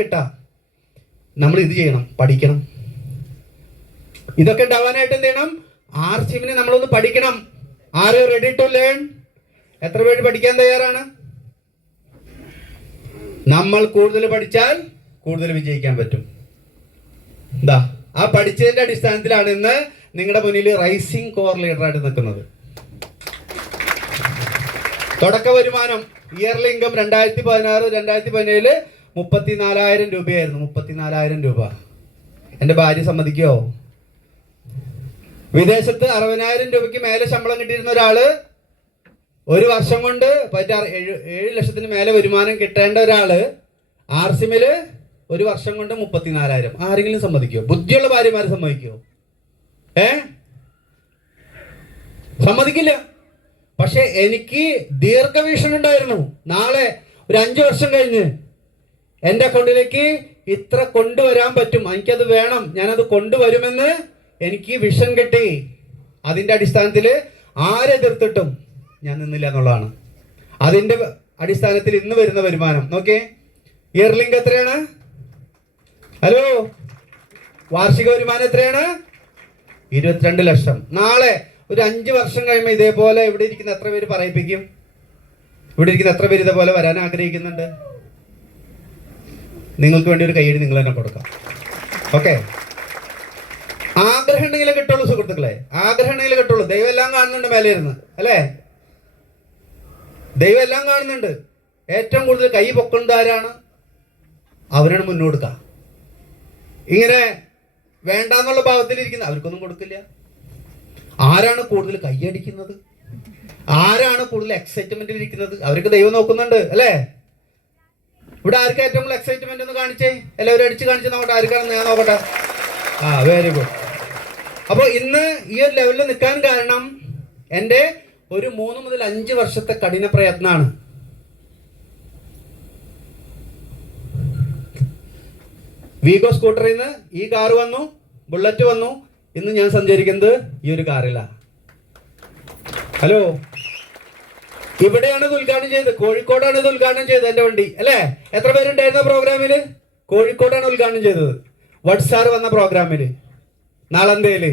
കിട്ടുക. നമ്മൾ ഇത് ചെയ്യണം, പഠിക്കണം. ഇതൊക്കെ ഉണ്ടാവാനായിട്ട് എന്ത് ചെയ്യണം? ആർസിഎമ്മിനെ നമ്മളൊന്ന് പഠിക്കണം. ആര് റെഡി ടു ലേൺ? എത്ര പേര് പഠിക്കാൻ തയ്യാറാണ്? നമ്മൾ കൂടുതൽ പഠിച്ചാൽ കൂടുതൽ വിജയിക്കാൻ പറ്റും. എന്താ ആ പഠിച്ചതിന്റെ അടിസ്ഥാനത്തിലാണ് ഇന്ന് നിങ്ങളുടെ മുന്നിൽ റൈസിംഗ് കോർ ലീഡറായിട്ട് നിൽക്കുന്നത്. തുടക്ക വരുമാനം ഇയർലി ഇൻകം 2016-2017 34,000 രൂപയായിരുന്നു. 34,000 രൂപ. എൻ്റെ ഭാര്യ സമ്മതിക്കോ? വിദേശത്ത് 60,000 രൂപയ്ക്ക് മേലെ ശമ്പളം കിട്ടിയിരുന്ന ഒരാള് ഒരു വർഷം കൊണ്ട് 7 ലക്ഷത്തിന് മേലെ വരുമാനം കിട്ടേണ്ട ഒരാള് ആർസിഎമ്മില് ഒരു വർഷം കൊണ്ട് 34,000. ആരെങ്കിലും സമ്മതിക്കോ? ബുദ്ധിയുള്ള ഭാര്യമാര് സമ്മതിക്കോ? സമ്മതിക്കില്ല. പക്ഷെ എനിക്ക് ദീർഘവീക്ഷണം ഉണ്ടായിരുന്നു. നാളെ ഒരു 5 വർഷം കഴിഞ്ഞ് എൻ്റെ അക്കൗണ്ടിലേക്ക് ഇത്ര കൊണ്ടുവരാൻ പറ്റും, എനിക്കത് വേണം, ഞാനത് കൊണ്ടുവരുമെന്ന് എനിക്ക് വിഷൻ കിട്ടി. അതിൻ്റെ അടിസ്ഥാനത്തിൽ ആരെതിർത്തിട്ടും ഞാൻ നിന്നില്ല എന്നുള്ളതാണ്. അതിൻ്റെ അടിസ്ഥാനത്തിൽ ഇന്ന് വരുന്ന വരുമാനം നോക്കേ. ഇയർലിംഗ് എത്രയാണ്? ഹലോ, വാർഷിക വരുമാനം എത്രയാണ്? 22 ലക്ഷം. നാളെ ഒരു 5 വർഷം കഴിയുമ്പോൾ ഇതേപോലെ ഇവിടെ ഇരിക്കുന്ന എത്ര പേര് പറയിപ്പിക്കും? ഇവിടെ ഇരിക്കുന്ന എത്ര പേര് ഇതേപോലെ വരാൻ ആഗ്രഹിക്കുന്നുണ്ട്? നിങ്ങൾക്ക് വേണ്ടി ഒരു കൈയ്യടി നിങ്ങൾ തന്നെ കൊടുക്കാം. ഓക്കെ, ആഗ്രഹം ഉണ്ടെങ്കിലേ കിട്ടുള്ളൂ സുഹൃത്തുക്കളെ, ആഗ്രഹം ഉണ്ടെങ്കിലേ കിട്ടുള്ളൂ. ദൈവം എല്ലാം കാണുന്നുണ്ട് മേലെ ഇരുന്ന്, അല്ലേ? ദൈവം എല്ലാം കാണുന്നുണ്ട്. ഏറ്റവും കൂടുതൽ കൈ പൊക്കുന്നത് ആരാണ്? അവരാണ് മുന്നോട്ട്. ഇങ്ങനെ വേണ്ടാന്നുള്ള ഭാവത്തിലിരിക്കുന്ന അവർക്കൊന്നും കൊടുക്കില്ല. ആരാണ് കൂടുതൽ കൈയടിക്കുന്നത്? ആരാണ് കൂടുതൽ എക്സൈറ്റ്മെന്റിൽ ഇരിക്കുന്നത്? അവർക്ക് ദൈവം നോക്കുന്നുണ്ട്, അല്ലേ? ഇവിടെ ആർക്കും ഏറ്റവും കൂടുതൽ എക്സൈറ്റ്മെന്റ് ഒന്ന് കാണിച്ചേ, എല്ലാവരും അടിച്ച് കാണിച്ചു നോക്കട്ടെ. ആർക്കാണെന്ന് ഞാൻ നോക്കട്ടെ. Very good. അപ്പോൾ ഇന്ന് ഈ ഒരു ലെവലിൽ നിൽക്കാൻ കാരണം എൻ്റെ ഒരു 3 മുതൽ 5 വർഷത്തെ കഠിന പ്രയത്നമാണ്. വീഗോ സ്കൂട്ടറിൽ നിന്ന് ഈ കാറ് വന്നു, ബുള്ളറ്റ് വന്നു. ഇന്ന് ഞാൻ സഞ്ചരിക്കുന്നത് ഈ ഒരു കാറിലാണ്. ഹലോ, ഇവിടെയാണ് ഇത് ഉദ്ഘാടനം ചെയ്തത്, കോഴിക്കോടാണ് ഇത് ഉദ്ഘാടനം ചെയ്തത് എൻ്റെ വണ്ടി, അല്ലേ? എത്ര പേരുണ്ടായിരുന്ന പ്രോഗ്രാമിൽ? കോഴിക്കോടാണ് ഉദ്ഘാടനം ചെയ്തത്. വട്സാർ വന്ന പ്രോഗ്രാമിൽ, നാളന്തയില്.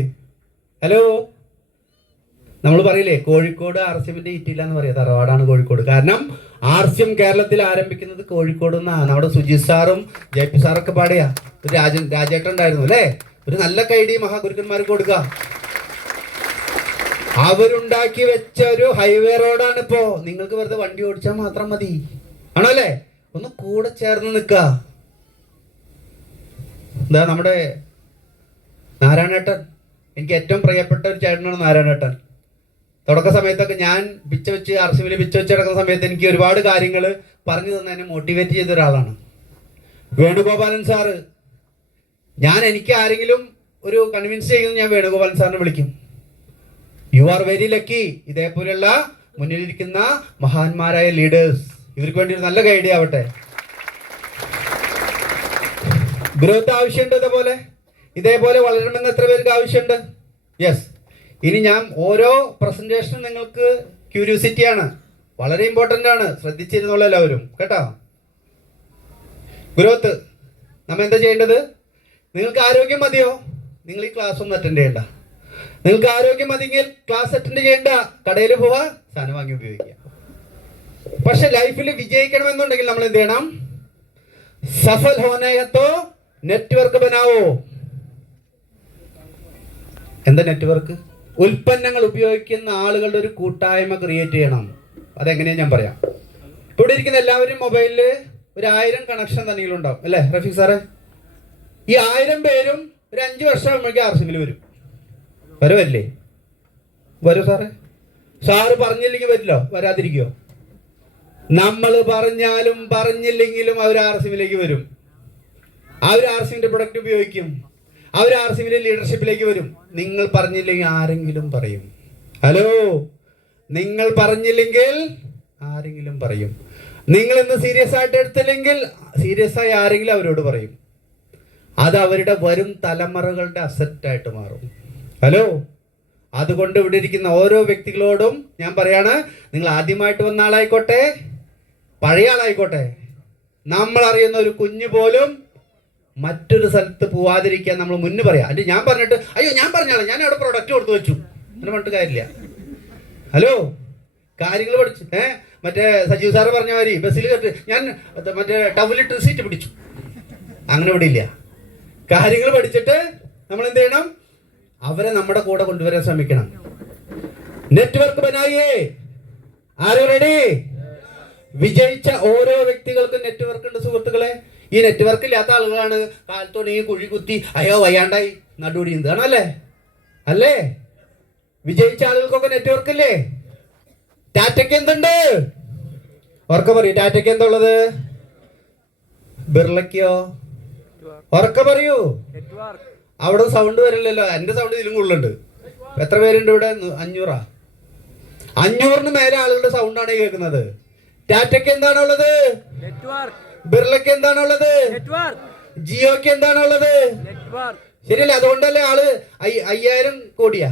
ഹലോ, നമ്മൾ പറയില്ലേ കോഴിക്കോട് ആർസിഎമ്മിന്റെ ഈറ്റില്ല എന്ന് പറയാം. തറവാടാണ് കോഴിക്കോട്. കാരണം ആർസിഎം കേരളത്തിൽ ആരംഭിക്കുന്നത് കോഴിക്കോട് നിന്നാണ്. അവിടെ സുജിത് സാറും JP സാറൊക്കെ പാടിയാ. ഒരു രാജേട്ടൻ ഉണ്ടായിരുന്നു, അല്ലേ? ഒരു നല്ല കൈഡി മഹാഗുരുക്കന്മാർക്ക് കൊടുക്കുക. അവരുണ്ടാക്കി വെച്ച ഒരു ഹൈവേ റോഡാണ് ഇപ്പോ. നിങ്ങൾക്ക് വെറുതെ വണ്ടി ഓടിച്ചാൽ മാത്രം മതി, ആണോ അല്ലേ? ഒന്ന് കൂടെ ചേർന്ന് നിൽക്കുക. എന്താ നമ്മുടെ നാരായണേട്ടൻ, എനിക്ക് ഏറ്റവും പ്രിയപ്പെട്ട ഒരു ചേട്ടനാണ് നാരായണേട്ടൻ. തുടക്ക സമയത്തൊക്കെ ഞാൻ പിച്ച വെച്ച് ആർസിഎമ്മിൽ പിച്ച വെച്ച് കിടക്കുന്ന സമയത്ത് എനിക്ക് ഒരുപാട് കാര്യങ്ങൾ പറഞ്ഞു തന്നെ എന്നെ മോട്ടിവേറ്റ് ചെയ്ത ഒരാളാണ്. വേണുഗോപാലൻ സാറ്, എനിക്ക് ആരെങ്കിലും ഒരു കൺവിൻസ് ചെയ്യുന്നത് ഞാൻ വേണുഗോപാലൻ സാറിനെ വിളിക്കും. You are very lucky. ഇതേപോലെയുള്ള മുന്നിലിരിക്കുന്ന മഹാന്മാരായ ലീഡേഴ്സ്, ഇവർക്ക് വേണ്ടി ഒരു നല്ല ഗൈഡ് ആവട്ടെ. ഗ്രോത്ത് ആവശ്യമുണ്ട്. ഇതേപോലെ വളരണമെന്ന് എത്ര പേർക്ക് ആവശ്യമുണ്ട്? യെസ്. ഇനി ഞാൻ ഓരോ പ്രസന്റേഷനും നിങ്ങൾക്ക് ക്യൂരിയോസിറ്റിയാണ്, വളരെ ഇമ്പോർട്ടൻ്റ് ആണ്. ശ്രദ്ധിച്ചിരുന്നുള്ള എല്ലാവരും കേട്ടോ. ഗ്രോത്ത് നമ്മൾ എന്താ ചെയ്യേണ്ടത്? നിങ്ങൾക്ക് ആരോഗ്യം മതിയോ? നിങ്ങൾ ഈ ക്ലാസ് ഒന്നും അറ്റൻഡ് ചെയ്യണ്ട. നിങ്ങൾക്ക് ആരോഗ്യം മതിയെങ്കിൽ ക്ലാസ് അറ്റൻഡ് ചെയ്യേണ്ട, കടയിൽ പോവാ, സാധനം വാങ്ങി ഉപയോഗിക്കുക. പക്ഷെ ലൈഫിൽ വിജയിക്കണമെന്നുണ്ടെങ്കിൽ നമ്മൾ എന്ത് ചെയ്യണം? സഫൽ ഹോനെ ഹൈ നെറ്റ്വർക്ക് ബനാവോ. എന്താ നെറ്റ്വർക്ക്? ഉൽപ്പന്നങ്ങൾ ഉപയോഗിക്കുന്ന ആളുകളുടെ ഒരു കൂട്ടായ്മ ക്രിയേറ്റ് ചെയ്യണം. അതെങ്ങനെയാ ഞാൻ പറയാം. ഇവിടെ ഇരിക്കുന്ന എല്ലാവരും മൊബൈലിൽ ഒരു 1000 കണക്ഷൻ തന്നെങ്കിലും ഉണ്ടാവും, അല്ലേ റഫീഖ് സാറേ? ഈ 1000 പേരും ഒരു 5 വർഷം ആകുമ്പോഴേക്കും ആർസിഎമ്മിൽ വരുമല്ലേ? വരും സാറേ. സാറ് പറഞ്ഞില്ലെങ്കിൽ വരില്ലോ, വരാതിരിക്കോ? നമ്മൾ പറഞ്ഞാലും പറഞ്ഞില്ലെങ്കിലും അവർ ആർസിഎമ്മിലേക്ക് വരും. അവർ ആർസിഎമ്മിന്റെ പ്രൊഡക്റ്റ് ഉപയോഗിക്കും. അവർ ആർസിഎമ്മിന്റെ ലീഡർഷിപ്പിലേക്ക് വരും. നിങ്ങൾ പറഞ്ഞില്ലെങ്കിൽ ആരെങ്കിലും പറയും. ഹലോ, നിങ്ങൾ പറഞ്ഞില്ലെങ്കിൽ ആരെങ്കിലും പറയും. നിങ്ങൾ ഇന്ന് സീരിയസ് ആയിട്ട് എടുത്തില്ലെങ്കിൽ സീരിയസ് ആയി ആരെങ്കിലും അവരോട് പറയും. അത് അവരുടെ വരും തലമുറകളുടെ അസറ്റായിട്ട് മാറും. ഹലോ, അതുകൊണ്ട് ഇവിടെ ഇരിക്കുന്ന ഓരോ വ്യക്തികളോടും ഞാൻ പറയാണ്, നിങ്ങൾ ആദ്യമായിട്ട് വന്ന ആളായിക്കോട്ടെ, പഴയ ആളായിക്കോട്ടെ, നമ്മൾ അറിയുന്ന ഒരു കുഞ്ഞു പോലും മറ്റൊരു സ്ഥലത്ത് പോവാതിരിക്കാൻ നമ്മൾ മുന്നേ പറയാം. അത് ഞാൻ പറഞ്ഞിട്ട് അയ്യോ ഞാൻ പറഞ്ഞാളെ ഞാൻ അവിടെ പ്രൊഡക്റ്റ് കൊടുത്തു വെച്ചു അങ്ങനെ പറഞ്ഞിട്ട് കാര്യമില്ല. ഹലോ, കാര്യങ്ങൾ പഠിച്ചു. മറ്റേ സജീവ് സാറ് പറഞ്ഞ മാതിരി ബസ്സിൽ കയറ്റി ഞാൻ മറ്റേ ടവലിട്ട് സീറ്റ് പിടിച്ചു അങ്ങനെ ഇവിടെ ഇല്ല. കാര്യങ്ങൾ പഠിച്ചിട്ട് നമ്മൾ എന്ത് ചെയ്യണം? അവരെ നമ്മുടെ കൂടെ കൊണ്ടുവരാൻ ശ്രമിക്കണം. നെറ്റ്വർക്ക് ബനായേ, ആരോ റെഡി? വിജയിച്ച ഓരോ വ്യക്തികൾക്കും നെറ്റ്വർക്ക് ഉണ്ട് സുഹൃത്തുക്കളെ. ഈ നെറ്റ്വർക്ക് ഇല്ലാത്ത ആളുകളാണ് കാലത്തോടെങ്കിൽ കുഴി കുത്തി അയ്യോ വയ്യാണ്ടായി നടുപിടിയുന്നത് ആണല്ലേ? അല്ലേ? വിജയിച്ച ആളുകൾക്കൊക്കെ നെറ്റ്വർക്ക് ഇല്ലേ? ടാറ്റയ്ക്ക് എന്തുണ്ട്? ഉറക്കെ പറയൂ, ടാറ്റയ്ക്ക് എന്താ ഉള്ളത്? ബിർളയ്ക്കോ? ഉറക്കെ പറയൂ. അവിടെ സൗണ്ട് വരില്ലല്ലോ. എന്റെ സൗണ്ട് ഇതിലും കൂടുതലുണ്ട്. എത്ര പേരുണ്ട് ഇവിടെ? 500. 500 മേലെ ആളുകളുടെ സൗണ്ടാണ് കേൾക്കുന്നത്. ടാറ്റയ്ക്ക് എന്താണുള്ളത്? ബിർളയ്ക്ക് എന്താണുള്ളത്? ജിയോക്ക് എന്താണുള്ളത്? ശരിയല്ലേ? അതുകൊണ്ടല്ലേ ആള് 5000 കോടിയാ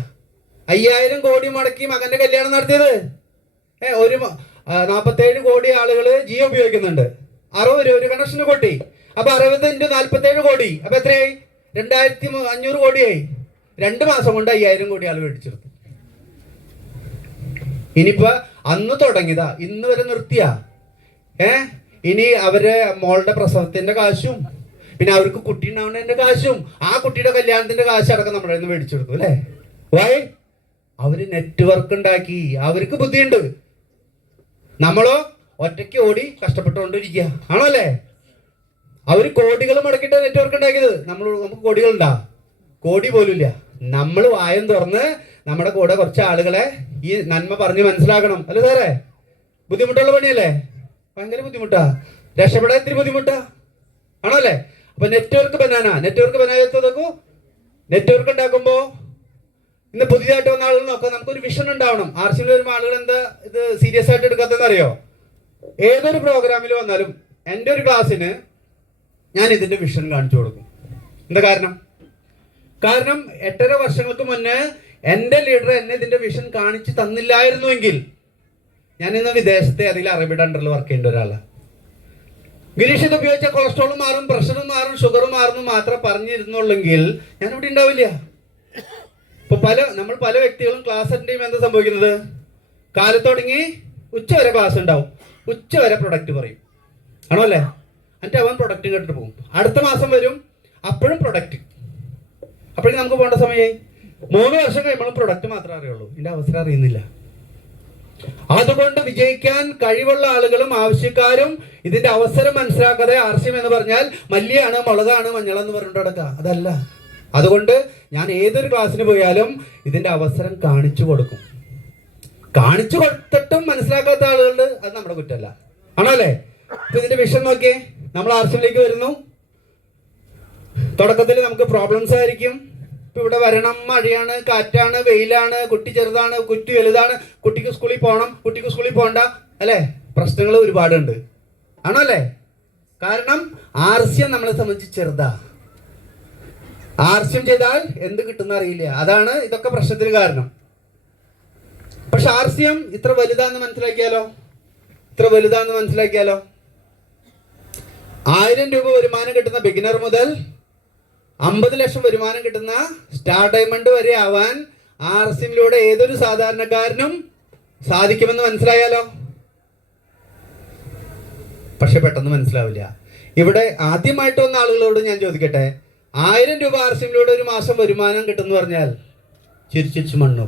5000 കോടി മുടക്കി മകന്റെ കല്യാണം നടത്തിയത്. ഒരു 47 കോടി ആളുകള് ജിയോ ഉപയോഗിക്കുന്നുണ്ട്. 60 രൂപ ഒരു കണക്ഷന് കൊട്ടി. അപ്പൊ 60 × 47 കോടി. അപ്പൊ എത്രയായി? 2500 കോടിയായി. 2 മാസം കൊണ്ട് 5000 കോടി ആള് മേടിച്ചെടുത്തു. ഇനിയിപ്പോ അന്ന് തുടങ്ങിയതാ, ഇന്ന് വരെ നിർത്തിയാ. ഇനി അവര് മോളുടെ പ്രസവത്തിന്റെ കാശും പിന്നെ അവർക്ക് കുട്ടി ഉണ്ടാവുന്നതിന്റെ കാശും ആ കുട്ടിയുടെ കല്യാണത്തിന്റെ കാശ് അടക്കം നമ്മുടെ നിന്ന് മേടിച്ചെടുത്തു അല്ലേ? വൈ? അവര് നെറ്റ്വർക്ക് ഉണ്ടാക്കി. അവർക്ക് ബുദ്ധിയുണ്ട്. നമ്മളോ ഒറ്റയ്ക്ക് ഓടി കഷ്ടപ്പെട്ടുകൊണ്ടിരിക്കുക ആണോ അല്ലേ? അവര് കോടികൾ മുടക്കിയിട്ട് നെറ്റ്വർക്ക് ഉണ്ടാക്കിയത്. നമുക്ക് കോടികളുണ്ടാ? കോടി പോലും ഇല്ല. നമ്മൾ വായം തുറന്ന് നമ്മുടെ കൂടെ കുറച്ച് ആളുകളെ ഈ നന്മ പറഞ്ഞ് മനസ്സിലാക്കണം അല്ലേ സാറേ? ബുദ്ധിമുട്ടുള്ള പണിയല്ലേ? ഭയങ്കര ബുദ്ധിമുട്ടാ. രക്ഷപ്പെടാൻ ഇത്തിരി ബുദ്ധിമുട്ടാ ആണോ അല്ലേ? അപ്പൊ നെറ്റ്വർക്ക് ബനാനോ നെറ്റ്വർക്ക് ഉണ്ടാക്കുമ്പോ ഇന്ന് പുതിയതായിട്ട് വന്ന ആളുകൾ നോക്കാം. നമുക്കൊരു വിഷൻ ഉണ്ടാവണം. ആർസിയിൽ വരുമ്പോൾ ആളുകൾ എന്താ ഇത് സീരിയസ് ആയിട്ട് എടുക്കാത്തതെന്ന് അറിയോ? ഏതൊരു പ്രോഗ്രാമിൽ വന്നാലും എൻ്റെ ഒരു ക്ലാസ്സിന് ഞാൻ ഇതിന്റെ വിഷൻ കാണിച്ചു കൊടുക്കും. എന്താ കാരണം? 8.5 വർഷങ്ങൾക്ക് മുന്നേ എൻ്റെ ലീഡർ എന്നെ ഇതിന്റെ വിഷൻ കാണിച്ചു തന്നില്ലായിരുന്നുവെങ്കിൽ ഞാൻ ഇന്ന് വിദേശത്തെ അതിൽ അറബിയുടെ അണ്ടറിൽ വർക്ക് ചെയ്യേണ്ട ഒരാളാണ്. ഗിരീഷ് ഇത് ഉപയോഗിച്ച കൊളസ്ട്രോളും മാറും, പ്രഷറും മാറും, ഷുഗറും മാറും മാത്രം പറഞ്ഞിരുന്നുള്ളെങ്കിൽ ഞാൻ ഇവിടെ ഉണ്ടാവില്ല. ഇപ്പൊ നമ്മൾ പല വ്യക്തികളും ക്ലാസ് അറ്റൻഡ് ചെയ്യുമ്പോൾ എന്താ സംഭവിക്കുന്നത്? കാലത്ത് തുടങ്ങി ഉച്ച വരെ ക്ലാസ് ഉണ്ടാവും, ഉച്ച വരെ പ്രൊഡക്റ്റ് പറയും ആണോ അല്ലേ? എന്നിട്ട് അവൻ പ്രൊഡക്റ്റ് കേട്ടിട്ട് പോകും. അടുത്ത മാസം വരും, അപ്പോഴും പ്രൊഡക്റ്റ്. അപ്പോഴേക്കും നമുക്ക് പോകേണ്ട സമയമായി. 3 വർഷം കഴിയുമ്പോൾ പ്രൊഡക്റ്റ് മാത്രമേ അറിയുള്ളൂ, ഇതിന്റെ അവസരം അറിയുന്നില്ല. അതുകൊണ്ട് വിജയിക്കാൻ കഴിവുള്ള ആളുകളും ആവശ്യക്കാരും ഇതിന്റെ അവസരം മനസ്സിലാക്കാതെ ആർസിഎം എന്ന് പറഞ്ഞാൽ മല്ലിയാണ്, മുളകാണ്, മഞ്ഞളെന്ന് പറഞ്ഞിട്ട് നടക്കുക. അതല്ല. അതുകൊണ്ട് ഞാൻ ഏതൊരു ക്ലാസ്സിന് പോയാലും ഇതിന്റെ അവസരം കാണിച്ചു കൊടുക്കും. കാണിച്ചു കൊടുത്തിട്ടും മനസ്സിലാക്കാത്ത ആളുകളുണ്ട്, അത് നമ്മുടെ കുറ്റമല്ല ആണോ അല്ലേ? ഇപ്പൊ ഇതിന്റെ വിഷയം നോക്കിയേ. നമ്മൾ ആർസിഎമ്മിലേക്ക് വരുന്നു. തുടക്കത്തിൽ നമുക്ക് പ്രോബ്ലംസ് ആയിരിക്കും. ഇപ്പൊ ഇവിടെ വരണം, മഴയാണ്, കാറ്റാണ്, വെയിലാണ്, കുട്ടി ചെറുതാണ്, കുട്ടി വലുതാണ്, കുട്ടിക്ക് സ്കൂളിൽ പോകണം, കുട്ടിക്ക് സ്കൂളിൽ പോകണ്ട അല്ലേ? പ്രശ്നങ്ങൾ ഒരുപാടുണ്ട് ആണോ അല്ലേ? കാരണം ആർസിഎം നമ്മളെ സംബന്ധിച്ച് ചെറുതാ. ആർസിഎം ചെയ്താൽ എന്ത് കിട്ടുന്ന അറിയില്ല. അതാണ് ഇതൊക്കെ പ്രശ്നത്തിന് കാരണം. പക്ഷെ ആർസിഎം ഇത്ര വലുതാന്ന് മനസ്സിലാക്കിയാലോ? 1000 രൂപ വരുമാനം കിട്ടുന്ന ബിഗിനർ മുതൽ 50 ലക്ഷം വരുമാനം കിട്ടുന്ന സ്റ്റാർ ഡയമണ്ട് വരെ ആവാൻ ആർസിഎമ്മിലൂടെ ഏതൊരു സാധാരണക്കാരനും സാധിക്കുമെന്ന് മനസ്സിലായാലോ? പക്ഷെ പെട്ടെന്ന് മനസ്സിലാവില്ല. ഇവിടെ ആദ്യമായിട്ട് വന്ന ആളുകളോട് ഞാൻ ചോദിക്കട്ടെ, 1000 രൂപ ആർസിഎമ്മിലൂടെ ഒരു മാസം വരുമാനം കിട്ടുമെന്ന് പറഞ്ഞാൽ ചിരിച്ചിരിച്ച് മണ്ണു.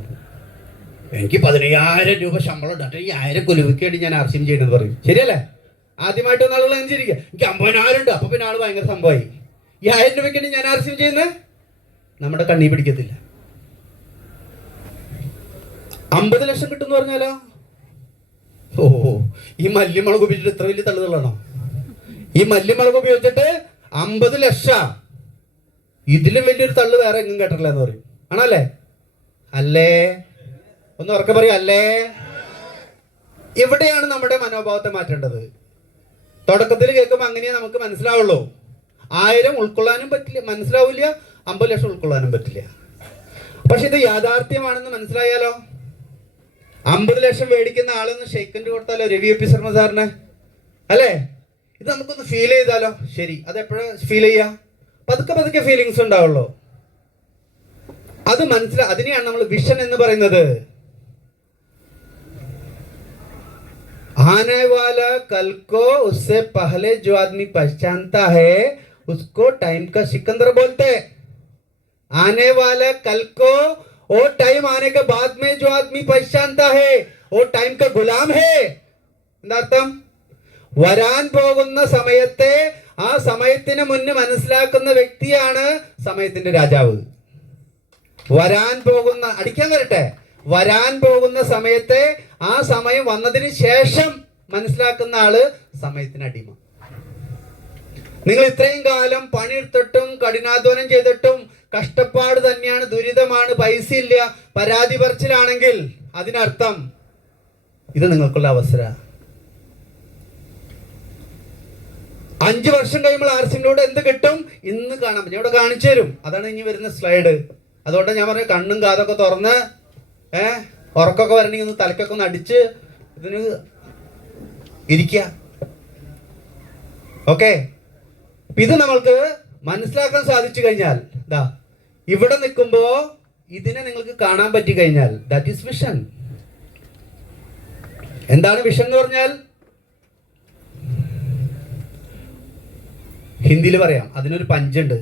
എനിക്ക് 15000 രൂപ ശമ്പളം ഉണ്ട്, ഈ 1000 കൊലുവിക്ക് വേണ്ടി ഞാൻ ആർസിഎം ചെയ്യണമെന്ന് പറയും. ശരിയല്ലേ? ആദ്യമായിട്ട് വന്ന ആളുകൾ അനുസരിക്കുക. എനിക്ക് 50000 ഉണ്ട്. അപ്പൊ പിന്നെ ആള് ഭയങ്കര സംഭവമായി. ഈ 1000 രൂപയ്ക്ക് വേണ്ടി ഞാൻ ആർസിഎം ചെയ്യുന്നത് നമ്മുടെ കണ്ണി പിടിക്കത്തില്ല. 50 ലക്ഷം കിട്ടുമെന്ന് പറഞ്ഞാലോ? ഓ, ഈ മല്ലിമുളക് ഉപയോഗിച്ചിട്ട് ഇത്ര വലിയ തള്ളുകളാണോ? ഈ മല്ലിമുളക് ഉപയോഗിച്ചിട്ട് 50 ലക്ഷം, ഇതിലും വലിയൊരു തള്ളു വേറെ എങ്ങും കേട്ടില്ല എന്ന് പറയും ആണല്ലേ? അല്ലേ? ഒന്ന് ഉറക്കെ പറയും അല്ലേ? എവിടെയാണ് നമ്മുടെ മനോഭാവത്തെ മാറ്റേണ്ടത്? തുടക്കത്തിൽ കേൾക്കുമ്പോൾ അങ്ങനെയേ നമുക്ക് മനസ്സിലാവുള്ളൂ. 1000 ഉൾക്കൊള്ളാനും പറ്റില്ല, മനസ്സിലാവില്ല. 50 ലക്ഷം ഉൾക്കൊള്ളാനും പറ്റില്ല. പക്ഷെ ഇത് യാഥാർത്ഥ്യമാണെന്ന് മനസ്സിലായാലോ? 50 ലക്ഷം മേടിക്കുന്ന ആളൊന്ന് ഷെയ്ക്കൻഡ് കൊടുത്താലോ രവി എ പി ശർമ്മ സാറിന് അല്ലേ? ഇത് നമുക്കൊന്ന് ഫീൽ ചെയ്താലോ? ശരി, അത് എപ്പോഴും ഫീൽ ചെയ്യാം? പതുക്കെ പതുക്കെ ഫീലിങ്സ് ഉണ്ടാവുള്ളൂ. അത് അതിനെയാണ് നമ്മൾ വിഷൻ എന്ന് പറയുന്നത്. आने वाला कल को उससे पहले जो आदमी पहचानता है उसको टाइम का सिकंदर बोलते हैं. आने वाला कल को वो टाइम आने के बाद में जो आदमी पहचानता है वो टाइम का गुलाम है. എന്താർത്ഥം? വരാൻ പോകുന്ന സമയത്തെ ആ സമയത്തിന് മുന്നേ മനസ്സിലാക്കുന്ന വ്യക്തിയാണ് സമയത്തിന്റെ രാജാവ്. വരാൻ പോകുന്ന അടിക്കാൻ വരട്ടെ, വരാൻ പോകുന്ന സമയത്തെ ആ സമയം വന്നതിന് ശേഷം മനസ്സിലാക്കുന്ന ആള് സമയത്തിന് അടിമ. നിങ്ങൾ ഇത്രയും കാലം പണിയെടുത്തിട്ടും കഠിനാധ്വാനം ചെയ്തിട്ടും കഷ്ടപ്പാട് തന്നെയാണ്, ദുരിതമാണ്, പൈസ ഇല്ല, പരാതി പറച്ചിലാണെങ്കിൽ അതിനർത്ഥം ഇത് നിങ്ങൾക്കുള്ള അവസര. 5 വർഷം കഴിയുമ്പോൾ ആർസിനോട് എന്ത് കിട്ടും ഇന്ന് കാണാം. ഞാൻ ഇവിടെ കാണിച്ചു തരും. അതാണ് ഇനി വരുന്ന സ്ലൈഡ്. അതുകൊണ്ട് ഞാൻ പറഞ്ഞു, കണ്ണും കാതൊക്കെ തുറന്ന് ഉറക്കൊക്കെ വരണമെങ്കിൽ ഒന്ന് തലക്കൊക്കെ ഒന്ന് അടിച്ച് ഇതിന് ഇരിക്കുക. ഓക്കെ, ഇത് നമ്മൾക്ക് മനസ്സിലാക്കാൻ സാധിച്ചു കഴിഞ്ഞാൽ, ഇവിടെ നിൽക്കുമ്പോ ഇതിനെ നിങ്ങൾക്ക് കാണാൻ പറ്റി കഴിഞ്ഞാൽ ദാറ്റ് ഈസ് വിഷൻ. എന്താണ് വിഷൻ എന്ന് പറഞ്ഞാൽ? ഹിന്ദിയിൽ പറയാം, അതിനൊരു പഞ്ചുണ്ട്.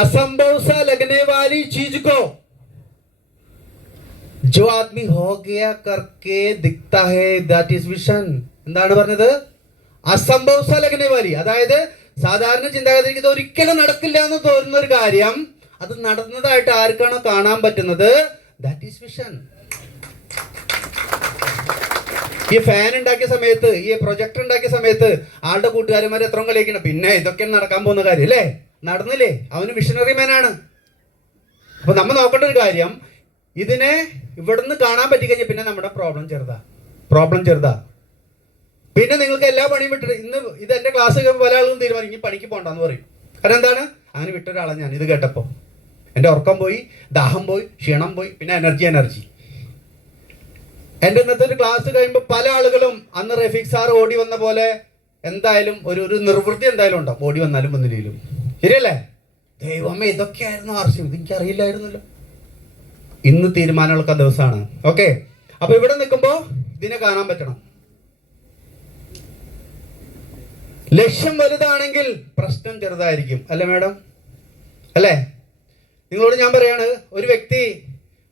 असंभव सा लगने वाली चीज को जो आदमी हो गया करके दिखता है that is vision. എന്താണ് പറഞ്ഞത്? അസംഭവ സ ലഗ്നെ വാലി, അതായത് സാധാരണ ചിന്താഗതിക്ക് ഇത് ഒരിക്കലും നടക്കില്ല എന്ന് തോന്നുന്ന ഒരു കാര്യം അത് നടന്നതായിട്ട് ആർക്കാണോ കാണാൻ പറ്റുന്നത് that is vision. ഈ ഫാൻ ഉണ്ടാക്കിയ സമയത്ത്, ഈ പ്രൊജക്ടർ ഉണ്ടാക്കിയ സമയത്ത് ആളുടെ കൂട്ടുകാരന്മാർ എത്ര കളിക്കണം, പിന്നെ ഇതൊക്കെ നടക്കാൻ പോകുന്ന കാര്യം അല്ലേ? നടന്നില്ലേ? അവന് വിഷണറി മാനാണ്. അപ്പൊ നമ്മൾ നോക്കേണ്ട ഒരു കാര്യം, ഇതിനെ ഇവിടുന്ന് കാണാൻ പറ്റിക്കഴിഞ്ഞാൽ പിന്നെ നമ്മുടെ പ്രോബ്ലം ചെറുതാ. പിന്നെ നിങ്ങൾക്ക് എല്ലാ പണിയും വിട്ടിട്ട് ഇന്ന് ഇത് എന്റെ ക്ലാസ് പല ആളുകളും തീരുമാനിക്കും ഇനി പണിക്ക് പോകണ്ടെന്ന് പറയും. കാരണം എന്താണ്? അങ്ങനെ വിട്ടൊരാളാണ് ഞാൻ. ഇത് കേട്ടപ്പോൾ എൻ്റെ ഉറക്കം പോയി, ദാഹം പോയി, ക്ഷീണം പോയി, പിന്നെ എനർജി. എൻ്റെ ഇന്നത്തെ ഒരു ക്ലാസ് കഴിയുമ്പോൾ പല ആളുകളും അന്ന് റഫീഖ് സാർ ഓടി വന്ന പോലെ എന്തായാലും ഒരു നിർവൃത്തി എന്തായാലും ഉണ്ടാവും, ഓടി വന്നാലും വന്നില്ലെങ്കിലും. ശരിയല്ലേ? ദൈവമേ, ഇതൊക്കെയായിരുന്നു ആർശ്യം, ഇത് എനിക്ക് അറിയില്ലായിരുന്നല്ലോ. ഇന്ന് തീരുമാനമെടുക്കാൻ ദിവസമാണ്. ഓക്കെ, അപ്പൊ ഇവിടെ നിൽക്കുമ്പോ ഇതിനെ കാണാൻ പറ്റണം. ലക്ഷ്യം വലുതാണെങ്കിൽ പ്രശ്നം ചെറുതായിരിക്കും. അല്ലേ മാഡം? അല്ലേ? നിങ്ങളോട് ഞാൻ പറയാണ്, ഒരു വ്യക്തി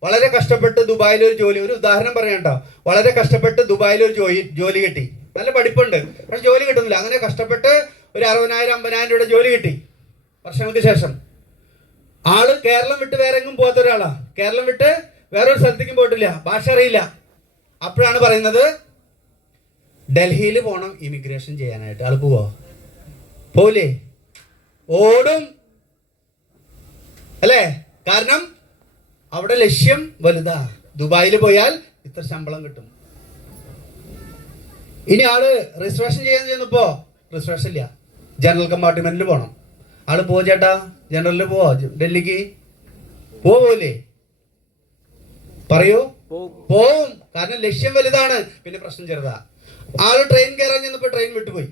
വളരെ കഷ്ടപ്പെട്ട് ദുബായിൽ ഒരു ജോലി, ഒരു ഉദാഹരണം പറയണ്ട, വളരെ കഷ്ടപ്പെട്ട് ദുബായിൽ ഒരു ജോലി കിട്ടി, നല്ല പഠിപ്പുണ്ട്, പക്ഷെ ജോലി കിട്ടുന്നില്ല. അങ്ങനെ കഷ്ടപ്പെട്ട് ഒരു 60,000-50,000 രൂപയുടെ ജോലി കിട്ടി. വർഷങ്ങൾക്ക് ശേഷം ആള് കേരളം വിട്ട് വേറെ എങ്ങും പോകാത്ത ഒരാളാ. കേരളം വിട്ട് വേറൊരു സ്ഥലത്തേക്കും പോയിട്ടില്ല, ഭാഷ അറിയില്ല. അപ്പോഴാണ് പറയുന്നത് ഡൽഹിയിൽ പോകണം ഇമിഗ്രേഷൻ ചെയ്യാനായിട്ട്. ആൾ പോവില്ലേ? ഓടും അല്ലേ? കാരണം അവിടെ ലക്ഷ്യം വലുതാ. ദുബായിൽ പോയാൽ ഇത്ര ശമ്പളം കിട്ടും. ഇനി ആള് രജിസ്ട്രേഷൻ ചെയ്യാൻ ചെയ്യുന്നപ്പോ റിസർവേഷൻ ഇല്ല, ജനറൽ കമ്പാർട്ട്മെന്റിൽ പോകണം. ആള് പോ ചേട്ടാ, ജനറലിൽ പോവോ? ഡൽഹിക്ക് പോവൂലേ? പറയൂ, പോവും. കാരണം ലക്ഷ്യം വലുതാണ്, പിന്നെ പ്രശ്നം ചെറുതാ. ആള് ട്രെയിൻ കയറാൻ ചെന്നപ്പോ ട്രെയിൻ വിട്ടുപോയി.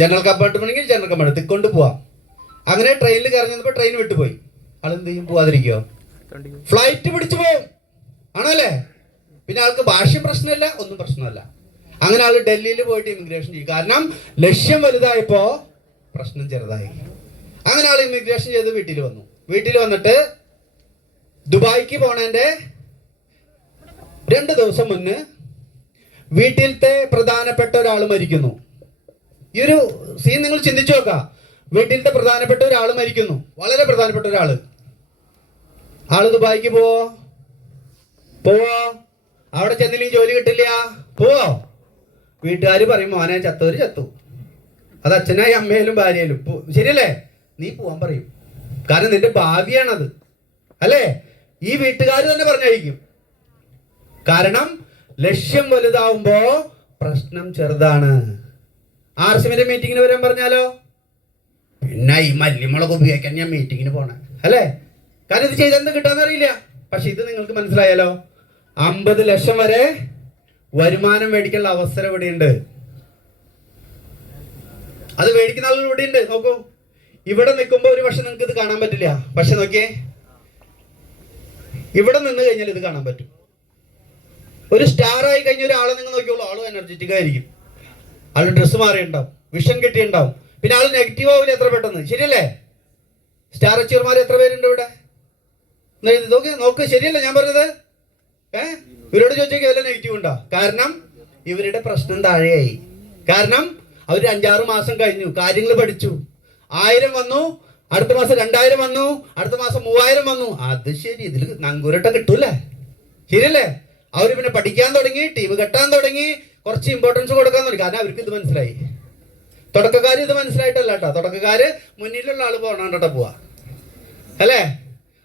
ജനറൽ കമ്പാർട്ട്മെന്റെങ്കിൽ ജനറൽ കമ്പാർട്ട്മെന്റ് തിക്കൊണ്ട് പോവാം. അങ്ങനെ ട്രെയിനിൽ കയറാൻ ചെന്നപ്പോ ട്രെയിൻ വിട്ടുപോയി. ആളെന്ത് ചെയ്യും? പോവാതിരിക്കോ? ഫ്ലൈറ്റ് പിടിച്ചു പോവും. ആണല്ലേ? പിന്നെ ആൾക്ക് ഭാഷയും പ്രശ്നമില്ല, ഒന്നും പ്രശ്നമല്ല. അങ്ങനെ ആള് ഡൽഹിയിൽ പോയിട്ട് ഇമിഗ്രേഷൻ ചെയ്യും. കാരണം ലക്ഷ്യം വലുതായപ്പോ പ്രശ്നം ചെറുതായി. അങ്ങനെ ആൾ ഇമിഗ്രേഷൻ ചെയ്ത് വീട്ടിൽ വന്നു. വീട്ടിൽ വന്നിട്ട് ദുബായിക്ക് പോണേന്റെ 2 ദിവസം മുന്നേ വീട്ടിലത്തെ പ്രധാനപ്പെട്ട ഒരാൾ മരിക്കുന്നു. ഈ ഒരു സീൻ നിങ്ങൾ ചിന്തിച്ചു നോക്കാം. വീട്ടിലത്തെ പ്രധാനപ്പെട്ട ഒരാൾ മരിക്കുന്നു, വളരെ പ്രധാനപ്പെട്ട ഒരാള്. ആള് ദുബായിക്ക് പോവോ? അവിടെ ചെന്നില്ലെങ്കിൽ ജോലി കിട്ടില്ല, പോവോ? വീട്ടുകാർ പറയും മോനെ ചത്തവര് ചത്തു, അത് അച്ഛനായി അമ്മയിലും ഭാര്യയിലും. ശരിയല്ലേ? നീ പോവാൻ പറയും. കാരണം നിന്റെ ഭാവിയാണത്, അല്ലേ? ഈ വീട്ടുകാർ തന്നെ പറഞ്ഞയക്കും. കാരണം ലക്ഷ്യം വലുതാവുമ്പോ പ്രശ്നം ചെറുതാണ്. ആർസിമിന്റെ മീറ്റിങ്ങിന് വരാൻ പറഞ്ഞാലോ പിന്നെ ഈ മല്ലിമുളക് ഉപയോഗിക്കാൻ ഞാൻ മീറ്റിങ്ങിന് പോണേ, അല്ലേ? കാരണം ഇത് ചെയ്തെന്ത് കിട്ടാന്ന് അറിയില്ല. പക്ഷെ ഇത് നിങ്ങൾക്ക് മനസ്സിലായാലോ, 50 ലക്ഷം വരെ വരുമാനം മേടിക്കാനുള്ള അവസരം ഇവിടെയുണ്ട്. അത് മേടിക്കുന്ന ആളുകൾ ഇവിടെ ഉണ്ട്. നോക്കൂ, ഇവിടെ നിൽക്കുമ്പോൾ ഒരു പക്ഷെ നിങ്ങൾക്ക് ഇത് കാണാൻ പറ്റില്ല. പക്ഷെ നോക്കിയേ, ഇവിടെ നിന്ന് കഴിഞ്ഞാൽ ഇത് കാണാൻ പറ്റും. ഒരു സ്റ്റാർ ആയി കഴിഞ്ഞ ഒരാളെ നിങ്ങൾ നോക്കിയോളൂ, ആളും എനർജറ്റിക് ആയിരിക്കും. ആളുടെ ഡ്രസ്സ് മാറിയുണ്ടാവും, വിഷൻ കിട്ടിയുണ്ടാവും. പിന്നെ ആൾ നെഗറ്റീവ് ആവില്ല എത്ര പെട്ടെന്ന്. ശരിയല്ലേ? സ്റ്റാർ അച്ചീവർമാർ എത്ര പേരുണ്ട് ഇവിടെ? നോക്ക് നോക്ക്, ശരിയല്ലേ ഞാൻ പറഞ്ഞത്? ഇവരോട് ചോദിച്ചേക്ക് വല്ല നെഗറ്റീവ് ഉണ്ടോ? കാരണം ഇവരുടെ പ്രശ്നം താഴെയായി. കാരണം അവർ 5-6 മാസം കഴിഞ്ഞു, കാര്യങ്ങൾ പഠിച്ചു. 1000 വന്നു, അടുത്ത മാസം 2000 വന്നു, അടുത്ത മാസം 3000 വന്നു. അത് ശരി, ഇതിൽ നങ്കൂരട്ട കിട്ടൂലേ? ശരിയല്ലേ? അവർ പിന്നെ പഠിക്കാൻ തുടങ്ങി, ടീം കെട്ടാൻ തുടങ്ങി, കുറച്ച് ഇമ്പോർട്ടൻസ് കൊടുക്കാൻ തുടങ്ങി. കാരണം അവർക്ക് ഇത് മനസ്സിലായി. തുടക്കക്കാർ ഇത് മനസ്സിലായിട്ടല്ല കേട്ടോ. തുടക്കക്കാര് മുന്നിലുള്ള ആൾ പോകണോട്ടോ പോവാ അല്ലേ?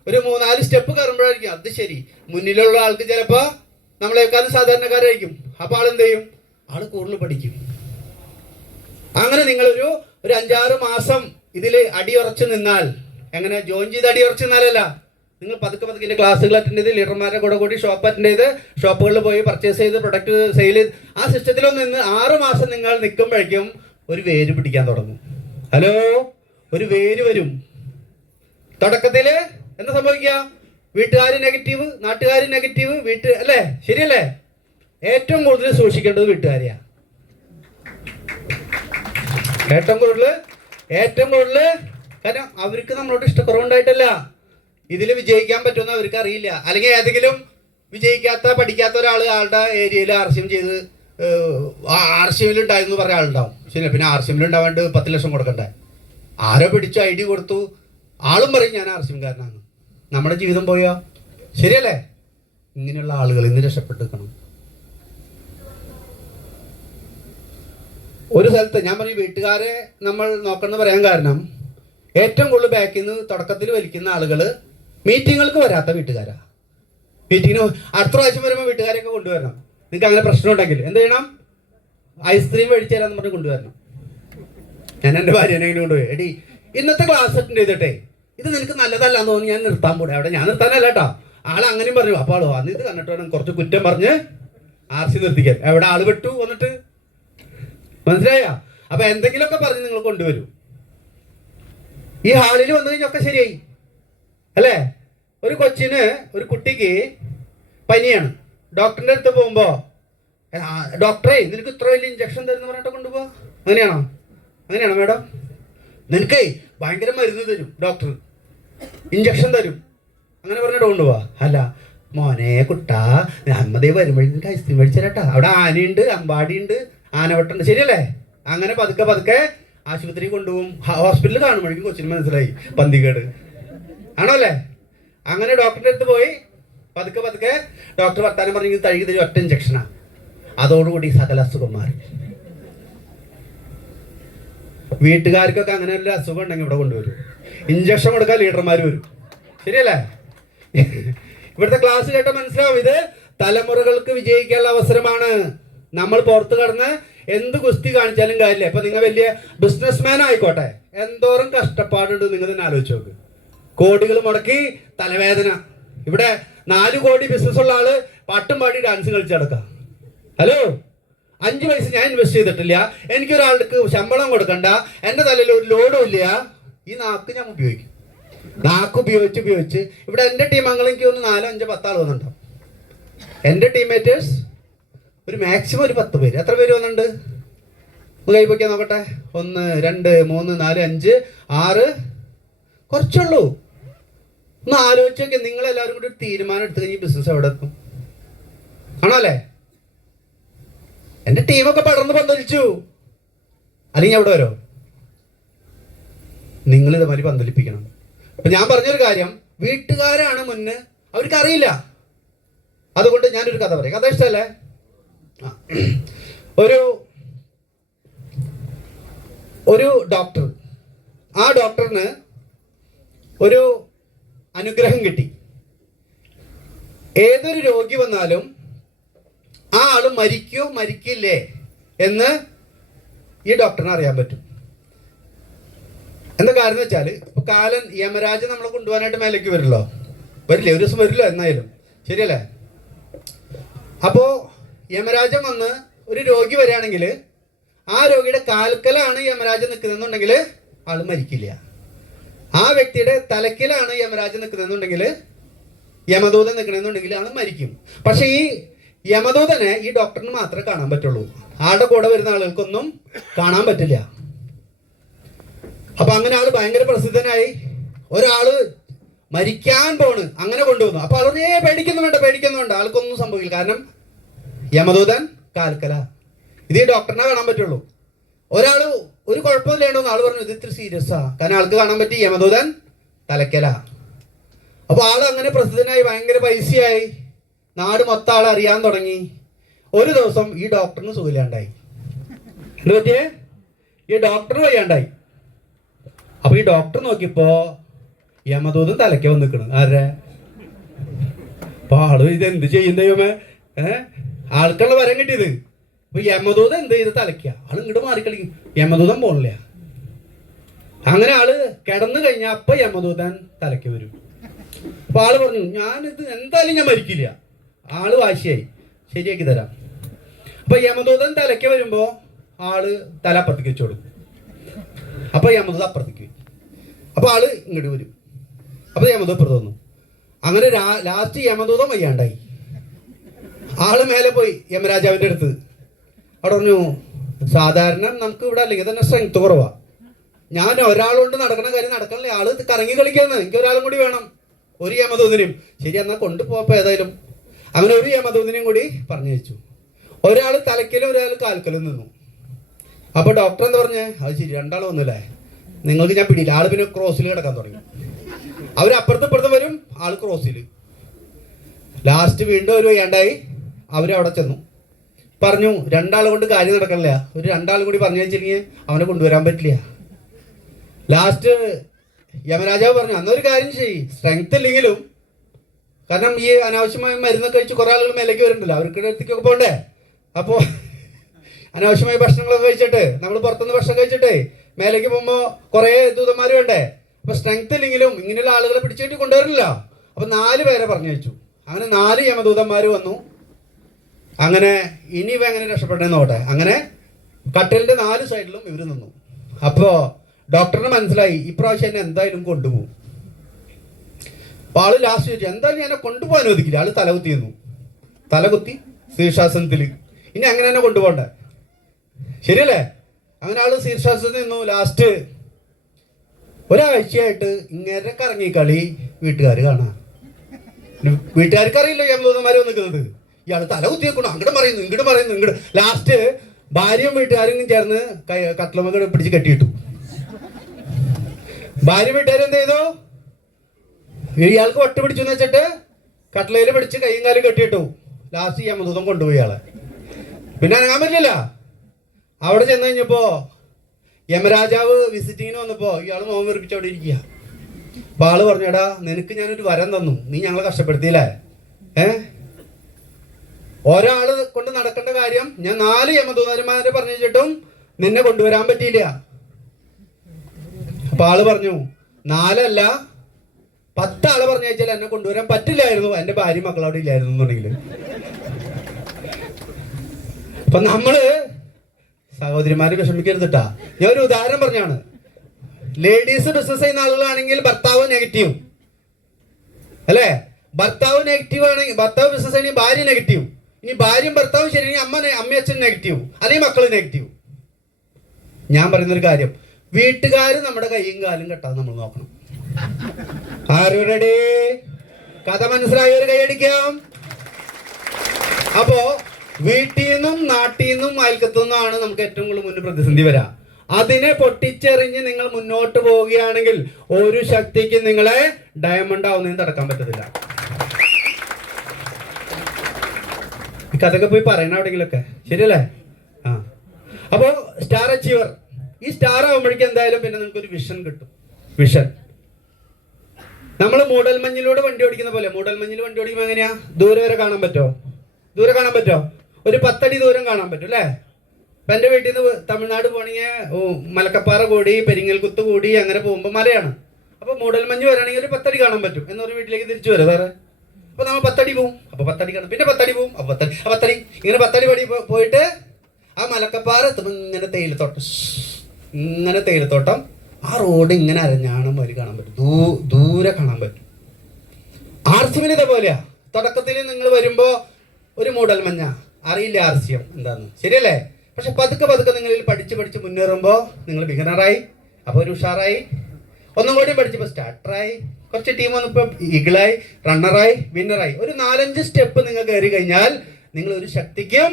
ഒരു 3-4 സ്റ്റെപ്പ് കയറുമ്പോഴായിരിക്കും അത് ശരി, മുന്നിലുള്ള ആൾക്ക് ചിലപ്പോൾ നമ്മളെക്കാളും സാധാരണക്കാരായിരിക്കും. അപ്പോൾ ആളെന്ത് ചെയ്യും? ആള് കൂടുതൽ പഠിക്കും. അങ്ങനെ നിങ്ങളൊരു 5-6 മാസം ഇതിൽ അടിയുറച്ച് നിന്നാൽ, എങ്ങനെ ജോയിൻ ചെയ്ത് അടിയുറച്ച് നിന്നാലല്ല, നിങ്ങൾ പതുക്കെ പതുക്കെ ക്ലാസ്സുകൾ അറ്റൻഡ് ചെയ്ത് ലീഡർമാരുടെ കൂടെ കൂടി ഷോപ്പ് അറ്റൻഡ് ചെയ്ത് ഷോപ്പുകളിൽ പോയി പർച്ചേസ് ചെയ്ത് പ്രൊഡക്റ്റ് സെയിൽ ചെയ്ത് ആ സിസ്റ്റത്തിലൊന്ന് നിന്ന് 6 മാസം നിങ്ങൾ നിൽക്കുമ്പോഴേക്കും ഒരു വേര് പിടിക്കാൻ തുടങ്ങും. ഹലോ, ഒരു വേര് വരും. തുടക്കത്തിൽ എന്താ സംഭവിക്കുക? വീട്ടുകാർ നെഗറ്റീവ്, നാട്ടുകാർ നെഗറ്റീവ്, അല്ലേ? ശരിയല്ലേ? ഏറ്റവും കൂടുതൽ സൂക്ഷിക്കേണ്ടത് വീട്ടുകാരെയാണ്. ഏറ്റവും കൂടുതൽ കാരണം അവർക്ക് നമ്മളോട് ഇഷ്ടക്കുറവുണ്ടായിട്ടല്ല, ഇതിൽ വിജയിക്കാൻ പറ്റുമെന്ന് അവർക്ക് അറിയില്ല. അല്ലെങ്കിൽ ഏതെങ്കിലും വിജയിക്കാത്ത പഠിക്കാത്ത ഒരാൾ ആളുടെ ഏരിയയിൽ RCM ചെയ്ത് RCM ഉണ്ടായിരുന്നു പറഞ്ഞ ആളുണ്ടാവും. ശരി, പിന്നെ RCM ഉണ്ടാവാണ്ട് 10 ലക്ഷം കൊടുക്കണ്ടേ? ആരോ പിടിച്ചു ID കൊടുത്തു, ആളും പറയും ഞാൻ RCM കാരനാണ്. നമ്മുടെ ജീവിതം പോയോ? ശരിയല്ലേ? ഇങ്ങനെയുള്ള ആളുകൾ ഇന്ന് രക്ഷപ്പെട്ടിരിക്കണം. ഒരു സ്ഥലത്ത് ഞാൻ പറയും, വീട്ടുകാരെ നമ്മൾ നോക്കണമെന്ന് പറയാൻ കാരണം ഏറ്റവും കൂടുതൽ ബാക്കിൽ നിന്ന് തുടക്കത്തിൽ വലിക്കുന്ന ആളുകൾ മീറ്റിങ്ങുകൾക്ക് വരാത്ത വീട്ടുകാരാ. മീറ്റിങ്ങിന് അടുത്ത പ്രാവശ്യം വരുമ്പോൾ വീട്ടുകാരെയൊക്കെ കൊണ്ടുവരണം. നിങ്ങൾക്ക് അങ്ങനെ പ്രശ്നം ഉണ്ടെങ്കിൽ എന്ത് ചെയ്യണം? ഐസ്ക്രീം മേടിച്ചു തരാമെന്ന് പറഞ്ഞ് കൊണ്ടുവരണം. ഞാൻ എൻ്റെ ഭാര്യനെ എങ്ങനെ കൊണ്ടുപോയി, എടി ഇന്നത്തെ ക്ലാസ് അറ്റൻഡ് ചെയ്തിട്ടേ ഇത് നിനക്ക് നല്ലതല്ലാന്ന് തോന്നി ഞാൻ നിർത്താൻ പോടെ. അവിടെ ഞാൻ നിർത്താനല്ല കേട്ടോ, ആളങ്ങനെയും പറഞ്ഞു. അപ്പോൾ ആളോ അന്ന് ഇത് കണ്ടിട്ട് വേണം കുറച്ച് കുറ്റം പറഞ്ഞ് RC നിർത്തിക്കാൻ. എവിടെ ആള് വിട്ടു വന്നിട്ട്, മനസ്സിലായ? അപ്പൊ എന്തെങ്കിലുമൊക്കെ പറഞ്ഞ് നിങ്ങൾ കൊണ്ടുവരൂ. ഈ ഹാളിൽ വന്നു കഴിഞ്ഞൊക്കെ ശരിയായി അല്ലേ? ഒരു കുട്ടിക്ക് പനിയാണ്. ഡോക്ടറിന്റെ അടുത്ത് പോകുമ്പോ ഡോക്ടറെ നിനക്ക് ഇത്ര വലിയ ഇഞ്ചക്ഷൻ തരുന്ന പറഞ്ഞിട്ട് കൊണ്ടുപോവാ. അങ്ങനെയാണോ മാഡം? നിനക്കേ ഭയങ്കര മരുന്ന് തരും ഡോക്ടർ, ഇഞ്ചക്ഷൻ തരും, അങ്ങനെ പറഞ്ഞിട്ട് കൊണ്ടുപോവാ. അല്ല മോനെ കുട്ടാ, അമ്മതേ വരുമ്പോഴേ നിനക്ക് ഐസ്ക്രീം മേടിച്ചേരാട്ടാ, അവിടെ ആനയുണ്ട്, അമ്പാടിയുണ്ട്, ആനവട്ടുണ്ട്. ശരിയല്ലേ? അങ്ങനെ പതുക്കെ ആശുപത്രി കൊണ്ടുപോകും. ഹോസ്പിറ്റലിൽ കാണുമ്പോഴേക്കും കൊച്ചിന് മനസ്സിലായി പന്തികേട് ആണോ അല്ലേ? അങ്ങനെ ഡോക്ടറിൻ്റെ അടുത്ത് പോയി പതുക്കെ ഡോക്ടർ വർത്താനം പറഞ്ഞെങ്കിൽ തഴുകി തരും, ഒറ്റ ഇഞ്ചക്ഷനാണ്. അതോടുകൂടി സകല അസുഖം മാറി. വീട്ടുകാർക്കൊക്കെ അങ്ങനെ ഒരു അസുഖം ഉണ്ടെങ്കിൽ ഇവിടെ കൊണ്ടുവരും. ഇഞ്ചക്ഷൻ കൊടുക്കാൻ ലീഡർമാർ വരും. ശരിയല്ലേ? ഇവിടുത്തെ ക്ലാസ് കേട്ടാൽ മനസ്സിലാവും, ഇത് തലമുറകൾക്ക് വിജയിക്കാനുള്ള അവസരമാണ്. നമ്മൾ പുറത്ത് കടന്ന് എന്ത് കുസ്തി കാണിച്ചാലും കാര്യമില്ല. ഇപ്പൊ നിങ്ങൾ വലിയ ബിസിനസ്മാൻ ആയിക്കോട്ടെ, എന്തോരം കഷ്ടപ്പാടുണ്ട് നിങ്ങൾ തന്നെ ആലോചിച്ച് നോക്ക്. കോടികൾ മുടക്കി തലവേദന. ഇവിടെ 4 കോടി ബിസിനസ് ഉള്ള ആള് പാട്ടും പാടി ഡാൻസ് കളിച്ചടക്കാം. ഹലോ, 5 പൈസ ഞാൻ ഇൻവെസ്റ്റ് ചെയ്തിട്ടില്ല, എനിക്കൊരാൾക്ക് ശമ്പളം കൊടുക്കണ്ട, എൻ്റെ തലയിൽ ഒരു ലോഡും ഇല്ല. ഈ നാക്ക് ഞാൻ ഉപയോഗിക്കും. നാക്ക് ഉപയോഗിച്ച് ഇവിടെ എൻ്റെ ടീം അംഗങ്ങൾ എനിക്ക് ഒന്ന് 4, 5, 10 ആൾ വന്നിട്ടുണ്ടാവും. എൻ്റെ ടീംമേറ്റേഴ്സ് ഒരു മാക്സിമം ഒരു 10 പേര്. എത്ര പേര് വന്നിട്ടുണ്ട്? കൈ പൊയ്ക്കാൻ നോക്കട്ടെ. 1, 2, 3, 4, 5, 6. കുറച്ചുള്ളൂ. ഒന്ന് ആലോചിച്ച് നോക്കിയാൽ നിങ്ങളെല്ലാവരും കൂടി ഒരു തീരുമാനം എടുത്തു കഴിഞ്ഞാൽ ബിസിനസ് എവിടെ എത്തും? ആണോ അല്ലേ? എൻ്റെ ടീമൊക്കെ പടർന്ന് പന്തലിച്ചു, അല്ലെങ്കിൽ എവിടെ വരോ? നിങ്ങൾ ഇതുമാതിരി പന്തലിപ്പിക്കണം. അപ്പൊ ഞാൻ പറഞ്ഞൊരു കാര്യം, വീട്ടുകാരാണ് മുന്ന്, അവർക്ക് അറിയില്ല. അതുകൊണ്ട് ഞാനൊരു കഥ പറയാം. കഥ ഇഷ്ടമല്ലേ? ഒരു ഡോക്ടർ, ആ ഡോക്ടറിന് ഒരു അനുഗ്രഹം കിട്ടി. ഏതൊരു രോഗി വന്നാലും ആ ആള് മരിക്കോ മരിക്കില്ലേ എന്ന് ഈ ഡോക്ടറിന് അറിയാൻ പറ്റും. എന്താ കാരണം വെച്ചാൽ, ഇപ്പൊ കാലൻ യമരാജൻ നമ്മളെ കൊണ്ടുപോകാനായിട്ട് മേലേക്ക് വരില്ലേ? ഒരു ദിവസം വരില്ലോ എന്നായാലും. ശരിയല്ലേ? അപ്പോ യമരാജൻ വന്ന് ഒരു രോഗി വരികയാണെങ്കിൽ ആ രോഗിയുടെ കാൽക്കലാണ് യമരാജൻ നിൽക്കുന്നതെന്നുണ്ടെങ്കിൽ ആൾ മരിക്കില്ല. ആ വ്യക്തിയുടെ തലക്കിലാണ് യമരാജൻ നിൽക്കുന്നതെന്നുണ്ടെങ്കിൽ, യമദൂതൻ നിൽക്കണമെന്നുണ്ടെങ്കിൽ ആൾ മരിക്കും. പക്ഷെ ഈ യമദൂതനെ ഈ ഡോക്ടറിന് മാത്രമേ കാണാൻ പറ്റുള്ളൂ. ആളുടെ കൂടെ വരുന്ന ആളുകൾക്കൊന്നും കാണാൻ പറ്റില്ല. അപ്പൊ അങ്ങനെ ആള് ഭയങ്കര പ്രസിദ്ധനായി. ഒരാള് മരിക്കാൻ പോണ്, അങ്ങനെ കൊണ്ടുവന്നു. അപ്പൊ ആൾ പേടിക്കുന്നുണ്ട്, ആൾക്കൊന്നും സംഭവിക്കില്ല. കാരണം യമദൂതൻ കാൽക്കല. ഇത് ഈ ഡോക്ടറിനെ കാണാൻ പറ്റുള്ളൂ. ഒരാള് ഒരു കുഴപ്പമില്ലേണ്ടോന്ന് ആള് പറഞ്ഞു ഇത് ഇത്ര സീരിയസാ. കാരണം ആൾക്ക് കാണാൻ പറ്റി യമദൂതൻ തലക്കല. അപ്പൊ ആള് അങ്ങനെ പ്രസിദ്ധനായി, ഭയങ്കര പൈസയായി, നാട് മൊത്തം ആളെ അറിയാൻ തുടങ്ങി. ഒരു ദിവസം ഈ ഡോക്ടറിന് സുഖമില്ലാണ്ടായി. എന്ത് പറ്റിയേ? ഈ ഡോക്ടർ വയ്യാണ്ടായി. അപ്പൊ ഈ ഡോക്ടർ നോക്കിയപ്പോ യമദൂതൻ തലയ്ക്ക് വന്ന് നിൽക്കണം. ആരുടെ? അപ്പൊ ആള് ഇത് എന്ത് ചെയ്യും ദൈവമേ? ആൾക്കുള്ള വരം കിട്ടിയത്. അപ്പൊ യമദൂതൻ എന്ത് ചെയ്ത് തലയ്ക്ക, ആള് ഇങ്ങോട്ട് മാറിക്കളിക്കും. യമദൂതൻ പോണില്ല. അങ്ങനെ ആള് കിടന്നു കഴിഞ്ഞാൽ അപ്പൊ യമദൂതൻ തലയ്ക്ക് വരും. അപ്പൊ ആള് പറഞ്ഞു ഞാനിത് എന്തായാലും ഞാൻ മരിക്കില്ല. ആള് വാശിയായി, ശരിയാക്കി തരാം. അപ്പൊ യമദൂതൻ തലയ്ക്ക് വരുമ്പോ ആള് തല അപ്പുറത്തേക്ക് വെച്ചു കൊടുക്കും. അപ്പൊ യമദൂതൻ അപ്പുറത്തേക്ക് വരും. അപ്പൊ ആള് ഇങ്ങോട്ട് വരും. അപ്പൊ യമദൂതൻ അപ്പുറത്ത് വന്നു. അങ്ങനെ ലാസ്റ്റ് യമദൂതൻ വയ്യാണ്ടായി. ആള് മേലെ പോയി യമരാജാവിന്റെ അടുത്ത്. അവിടെ പറഞ്ഞു സാധാരണ നമുക്ക് ഇവിടെ അല്ലെങ്കിൽ തന്നെ സ്ട്രെങ്ത് കുറവാ. ഞാൻ ഒരാളുകൊണ്ട് നടക്കണ കാര്യം നടക്കണല്ലേ, ആള് കറങ്ങി കളിക്കാന്ന്, എനിക്ക് ഒരാളും കൂടി വേണം, ഒരു യമദൂതനെയും. ശരി എന്നാ കൊണ്ടുപോയപ്പോ ഏതായാലും അങ്ങനെ ഒരു യമദൂതനെയും കൂടി പറഞ്ഞു വെച്ചു. ഒരാൾ തലക്കലും ഒരാൾ കാൽക്കലും നിന്നു. അപ്പൊ ഡോക്ടർ എന്താ പറഞ്ഞേ? അത് ശരി, രണ്ടാളും ഒന്നുമില്ലേ, നിങ്ങൾക്ക് ഞാൻ പിടിയില്ല. ആള് പിന്നെ ക്രോസിൽ കിടക്കാൻ തുടങ്ങി. അവരപ്പുറത്തും ഇപ്പുറത്തും വരും, ആള് ക്രോസിൽ. ലാസ്റ്റ് വീണ്ടും ഒരു വേണ്ടായി. അവരവിടെ ചെന്നു പറഞ്ഞു രണ്ടാൾ കൊണ്ട് കാര്യം നടക്കണില്ല, ഒരു രണ്ടാളും കൂടി പറഞ്ഞു വെച്ചില്ലെങ്കിൽ അവനെ കൊണ്ടുവരാൻ പറ്റില്ല. ലാസ്റ്റ് യമരാജാവ് പറഞ്ഞു അന്നൊരു കാര്യം ചെയ്യ്, സ്ട്രെങ്ത് ഇല്ലെങ്കിലും, കാരണം ഈ അനാവശ്യമായ മരുന്നൊക്കെ കഴിച്ച് കുറെ ആളുകൾ മേലേക്ക് വരുന്നുണ്ടല്ലോ, അവർക്ക് അടുത്തേക്കൊക്കെ പോകണ്ടേ. അപ്പോൾ അനാവശ്യമായ ഭക്ഷണങ്ങളൊക്കെ കഴിച്ചിട്ട്, നമ്മൾ പുറത്തുനിന്ന് ഭക്ഷണം കഴിച്ചിട്ട് മേലേക്ക് പോകുമ്പോൾ കുറേ ദൂതന്മാർ വേണ്ടേ. അപ്പൊ സ്ട്രെങ്ത് ഇല്ലെങ്കിലും ഇങ്ങനെയുള്ള ആളുകളെ പിടിച്ചിട്ട് കൊണ്ടുവരില്ല. അപ്പൊ 4 പേരെ പറഞ്ഞു വെച്ചു. അങ്ങനെ 4 യമദൂതന്മാർ വന്നു. അങ്ങനെ ഇനി ഇവ എങ്ങനെ രക്ഷപ്പെട്ടെന്ന് നോട്ടെ. അങ്ങനെ കട്ടലിന്റെ 4 സൈഡിലും ഇവർ നിന്നു. അപ്പോ ഡോക്ടറിന് മനസ്സിലായി ഇപ്രാവശ്യം എന്നെ എന്തായാലും കൊണ്ടുപോകും. അപ്പൊ ആള് ലാസ്റ്റ് ചോദിച്ചു എന്തായാലും എന്നെ കൊണ്ടുപോകാൻ അനുവദിക്കില്ല. ആള് തലകുത്തി നിന്നു. തലകുത്തി ശീർഷാസനത്തിൽ. ഇനി അങ്ങനെ തന്നെ കൊണ്ടുപോകണ്ടേ, ശരിയല്ലേ? അങ്ങനെ ആള് ശീർഷാസനത്തിൽ നിന്നു. ലാസ്റ്റ് ഒരാഴ്ചയായിട്ട് ഇങ്ങനെ കറങ്ങി കളി വീട്ടുകാർ കാണാം. വീട്ടുകാർക്ക് അറിയില്ല യമദൂതന്മാര് വന്നിരിക്കുന്നത്. ഇയാൾ തല കുത്തി വെക്കണം, അങ്ങോട്ട് പറയുന്നു ഇങ്ങോട്ട് പറയുന്നു ഇങ്ങോട്ട്. ലാസ്റ്റ് ഭാര്യയും വീട്ടുകാരും ചേർന്ന് കട്ടിലമ്മ പിടിച്ച് കെട്ടിയിട്ടു. ഭാര്യ വീട്ടുകാരും എന്ത് ചെയ്തു? ഇയാൾക്ക് ഒറ്റ പിടിച്ചു എന്ന് വെച്ചിട്ട് കട്ടിലയിൽ പിടിച്ച് കൈയും കാലും കെട്ടിയിട്ടു. ലാസ്റ്റ് യമദൂതൻ കൊണ്ടുപോയി ആളെ. പിന്നെ അനങ്ങാൻ പറ്റില്ല. അവിടെ ചെന്ന് കഴിഞ്ഞപ്പോ യമരാജാവ് വിസിറ്റിങ്ങിന് വന്നപ്പോ ഇയാൾ മോഹം വെറുപ്പിച്ച് അവിടെ ഇരിക്കുക. അപ്പൊ ആള് പറഞ്ഞടാ നിനക്ക് ഞാനൊരു വരം തന്നു, നീ ഞങ്ങളെ കഷ്ടപ്പെടുത്തിയില്ലേ? ഒരാള് കൊണ്ട് നടക്കേണ്ട കാര്യം ഞാൻ 4 യമദൂതന്മാരെ പറഞ്ഞു വെച്ചിട്ടും നിന്നെ കൊണ്ടുവരാൻ പറ്റിയില്ല. അപ്പൊ ആള് പറഞ്ഞു 4 അല്ല 10 ആളെ പറഞ്ഞു വെച്ചാൽ എന്നെ കൊണ്ടുവരാൻ പറ്റില്ലായിരുന്നു, എന്റെ ഭാര്യ മക്കൾ അവിടെ ഇല്ലായിരുന്നു എന്നുണ്ടെങ്കിൽ. അപ്പൊ നമ്മള് സഹോദരിമാരെ വിഷമിക്കരുതിട്ടാ. ഞാൻ ഒരു ഉദാഹരണം പറഞ്ഞാണ്. ലേഡീസ് ബിസിനസ് ചെയ്യുന്ന ആളുകളാണെങ്കിൽ ഭർത്താവ് നെഗറ്റീവ് അല്ലേ? ഭർത്താവ് നെഗറ്റീവ് ആണെങ്കിൽ, ഭർത്താവ് ബിസിനസ് ആണെങ്കിൽ ഭാര്യ നെഗറ്റീവ്. ഇനി ഭാര്യയും ഭർത്താവും ശരിയെങ്കിൽ അമ്മയും അച്ഛൻ നെഗറ്റീവ്, അല്ലെങ്കിൽ മക്കള് നെഗറ്റീവ്. ഞാൻ പറയുന്നൊരു കാര്യം, വീട്ടുകാര് നമ്മുടെ കൈയും കാലും കെട്ടാതെ നമ്മൾ നോക്കണം. ആരുടെ കഥ മനസ്സിലായവര് കൈയടിക്കാം. അപ്പോ വീട്ടിൽ നിന്നും നാട്ടിൽ നിന്നും അയൽക്കത്തു നിന്നുമാണ് നമുക്ക് ഏറ്റവും കൂടുതൽ മുന്നിൽ പ്രതിസന്ധി വരാം. അതിനെ പൊട്ടിച്ചെറിഞ്ഞ് നിങ്ങൾ മുന്നോട്ട് പോവുകയാണെങ്കിൽ ഒരു ശക്തിക്ക് നിങ്ങളെ ഡയമണ്ട് ആവുന്നതിന് തടക്കാൻ പറ്റത്തില്ല. ഈ കഥയൊക്കെ പോയി പറയണ എവിടെയെങ്കിലൊക്കെ, ശരിയല്ലേ? അപ്പോ സ്റ്റാർ അച്ചീവർ, ഈ സ്റ്റാർ ആവുമ്പോഴേക്കും എന്തായാലും പിന്നെ നിങ്ങൾക്കൊരു വിഷൻ കിട്ടും. വിഷൻ നമ്മൾ മൂടൽമഞ്ഞിലൂടെ വണ്ടി ഓടിക്കുന്ന പോലെ, മൂടൽമഞ്ഞിൽ വണ്ടി ഓടിക്കുമ്പോൾ എങ്ങനെയാ? ദൂരെ വരെ കാണാൻ പറ്റുമോ? ദൂരെ കാണാൻ പറ്റുമോ? ഒരു 10 അടി ദൂരം കാണാൻ പറ്റും അല്ലേ? ഇപ്പം എൻ്റെ വീട്ടിൽ നിന്ന് തമിഴ്നാട് പോകണമെങ്കിൽ മലക്കപ്പാറ കൂടി പെരിങ്ങൽകുത്ത് കൂടി അങ്ങനെ പോകുമ്പോൾ മലയാണ്. അപ്പോൾ മൂടൽമഞ്ഞ് വരാണെങ്കിൽ ഒരു 10 അടി കാണാൻ പറ്റും. എന്നൊരു വീട്ടിലേക്ക് തിരിച്ചു വരാം സാറേ. അപ്പോൾ നമ്മൾ 10 അടി പോവും, അപ്പോൾ 10 അടി കാണും, പിന്നെ 10 അടി പോവും, അപ്പോൾ 10 അടി ഇങ്ങനെ 10 അടി പോയിട്ട് ആ മലക്കപ്പാറ എത്തുമ്പോൾ ഇങ്ങനെ തേയിലത്തോട്ടം, ഇങ്ങനെ തേയിലത്തോട്ടം, ആ റോഡ് ഇങ്ങനെ അരഞ്ഞാണം വരി കാണാൻ പറ്റും, ദൂരെ കാണാൻ പറ്റും. ആർസിമിന് ഇതേപോലെയാ. തുടക്കത്തിൽ നിങ്ങൾ വരുമ്പോൾ ഒരു മൂടൽ മഞ്ഞ, അറിയില്ല ആർസിയം എന്താന്ന്, ശരിയല്ലേ? പക്ഷെ പതുക്കെ പതുക്കെ നിങ്ങളിൽ പഠിച്ച് മുന്നേറുമ്പോൾ നിങ്ങൾ ബിഗിനറായി, അപ്പോൾ ഒരു ഉഷാറായി, ഒന്നും കൂടി പഠിച്ചപ്പോൾ സ്റ്റാർട്ടറായി, കുറച്ച് ടീം വന്നപ്പോൾ ഈഗിളായി, റണ്ണറായി, വിന്നറായി. ഒരു 4-5 സ്റ്റെപ്പ് നിങ്ങൾ കയറി കഴിഞ്ഞാൽ നിങ്ങൾ ഒരു ശക്തിക്കും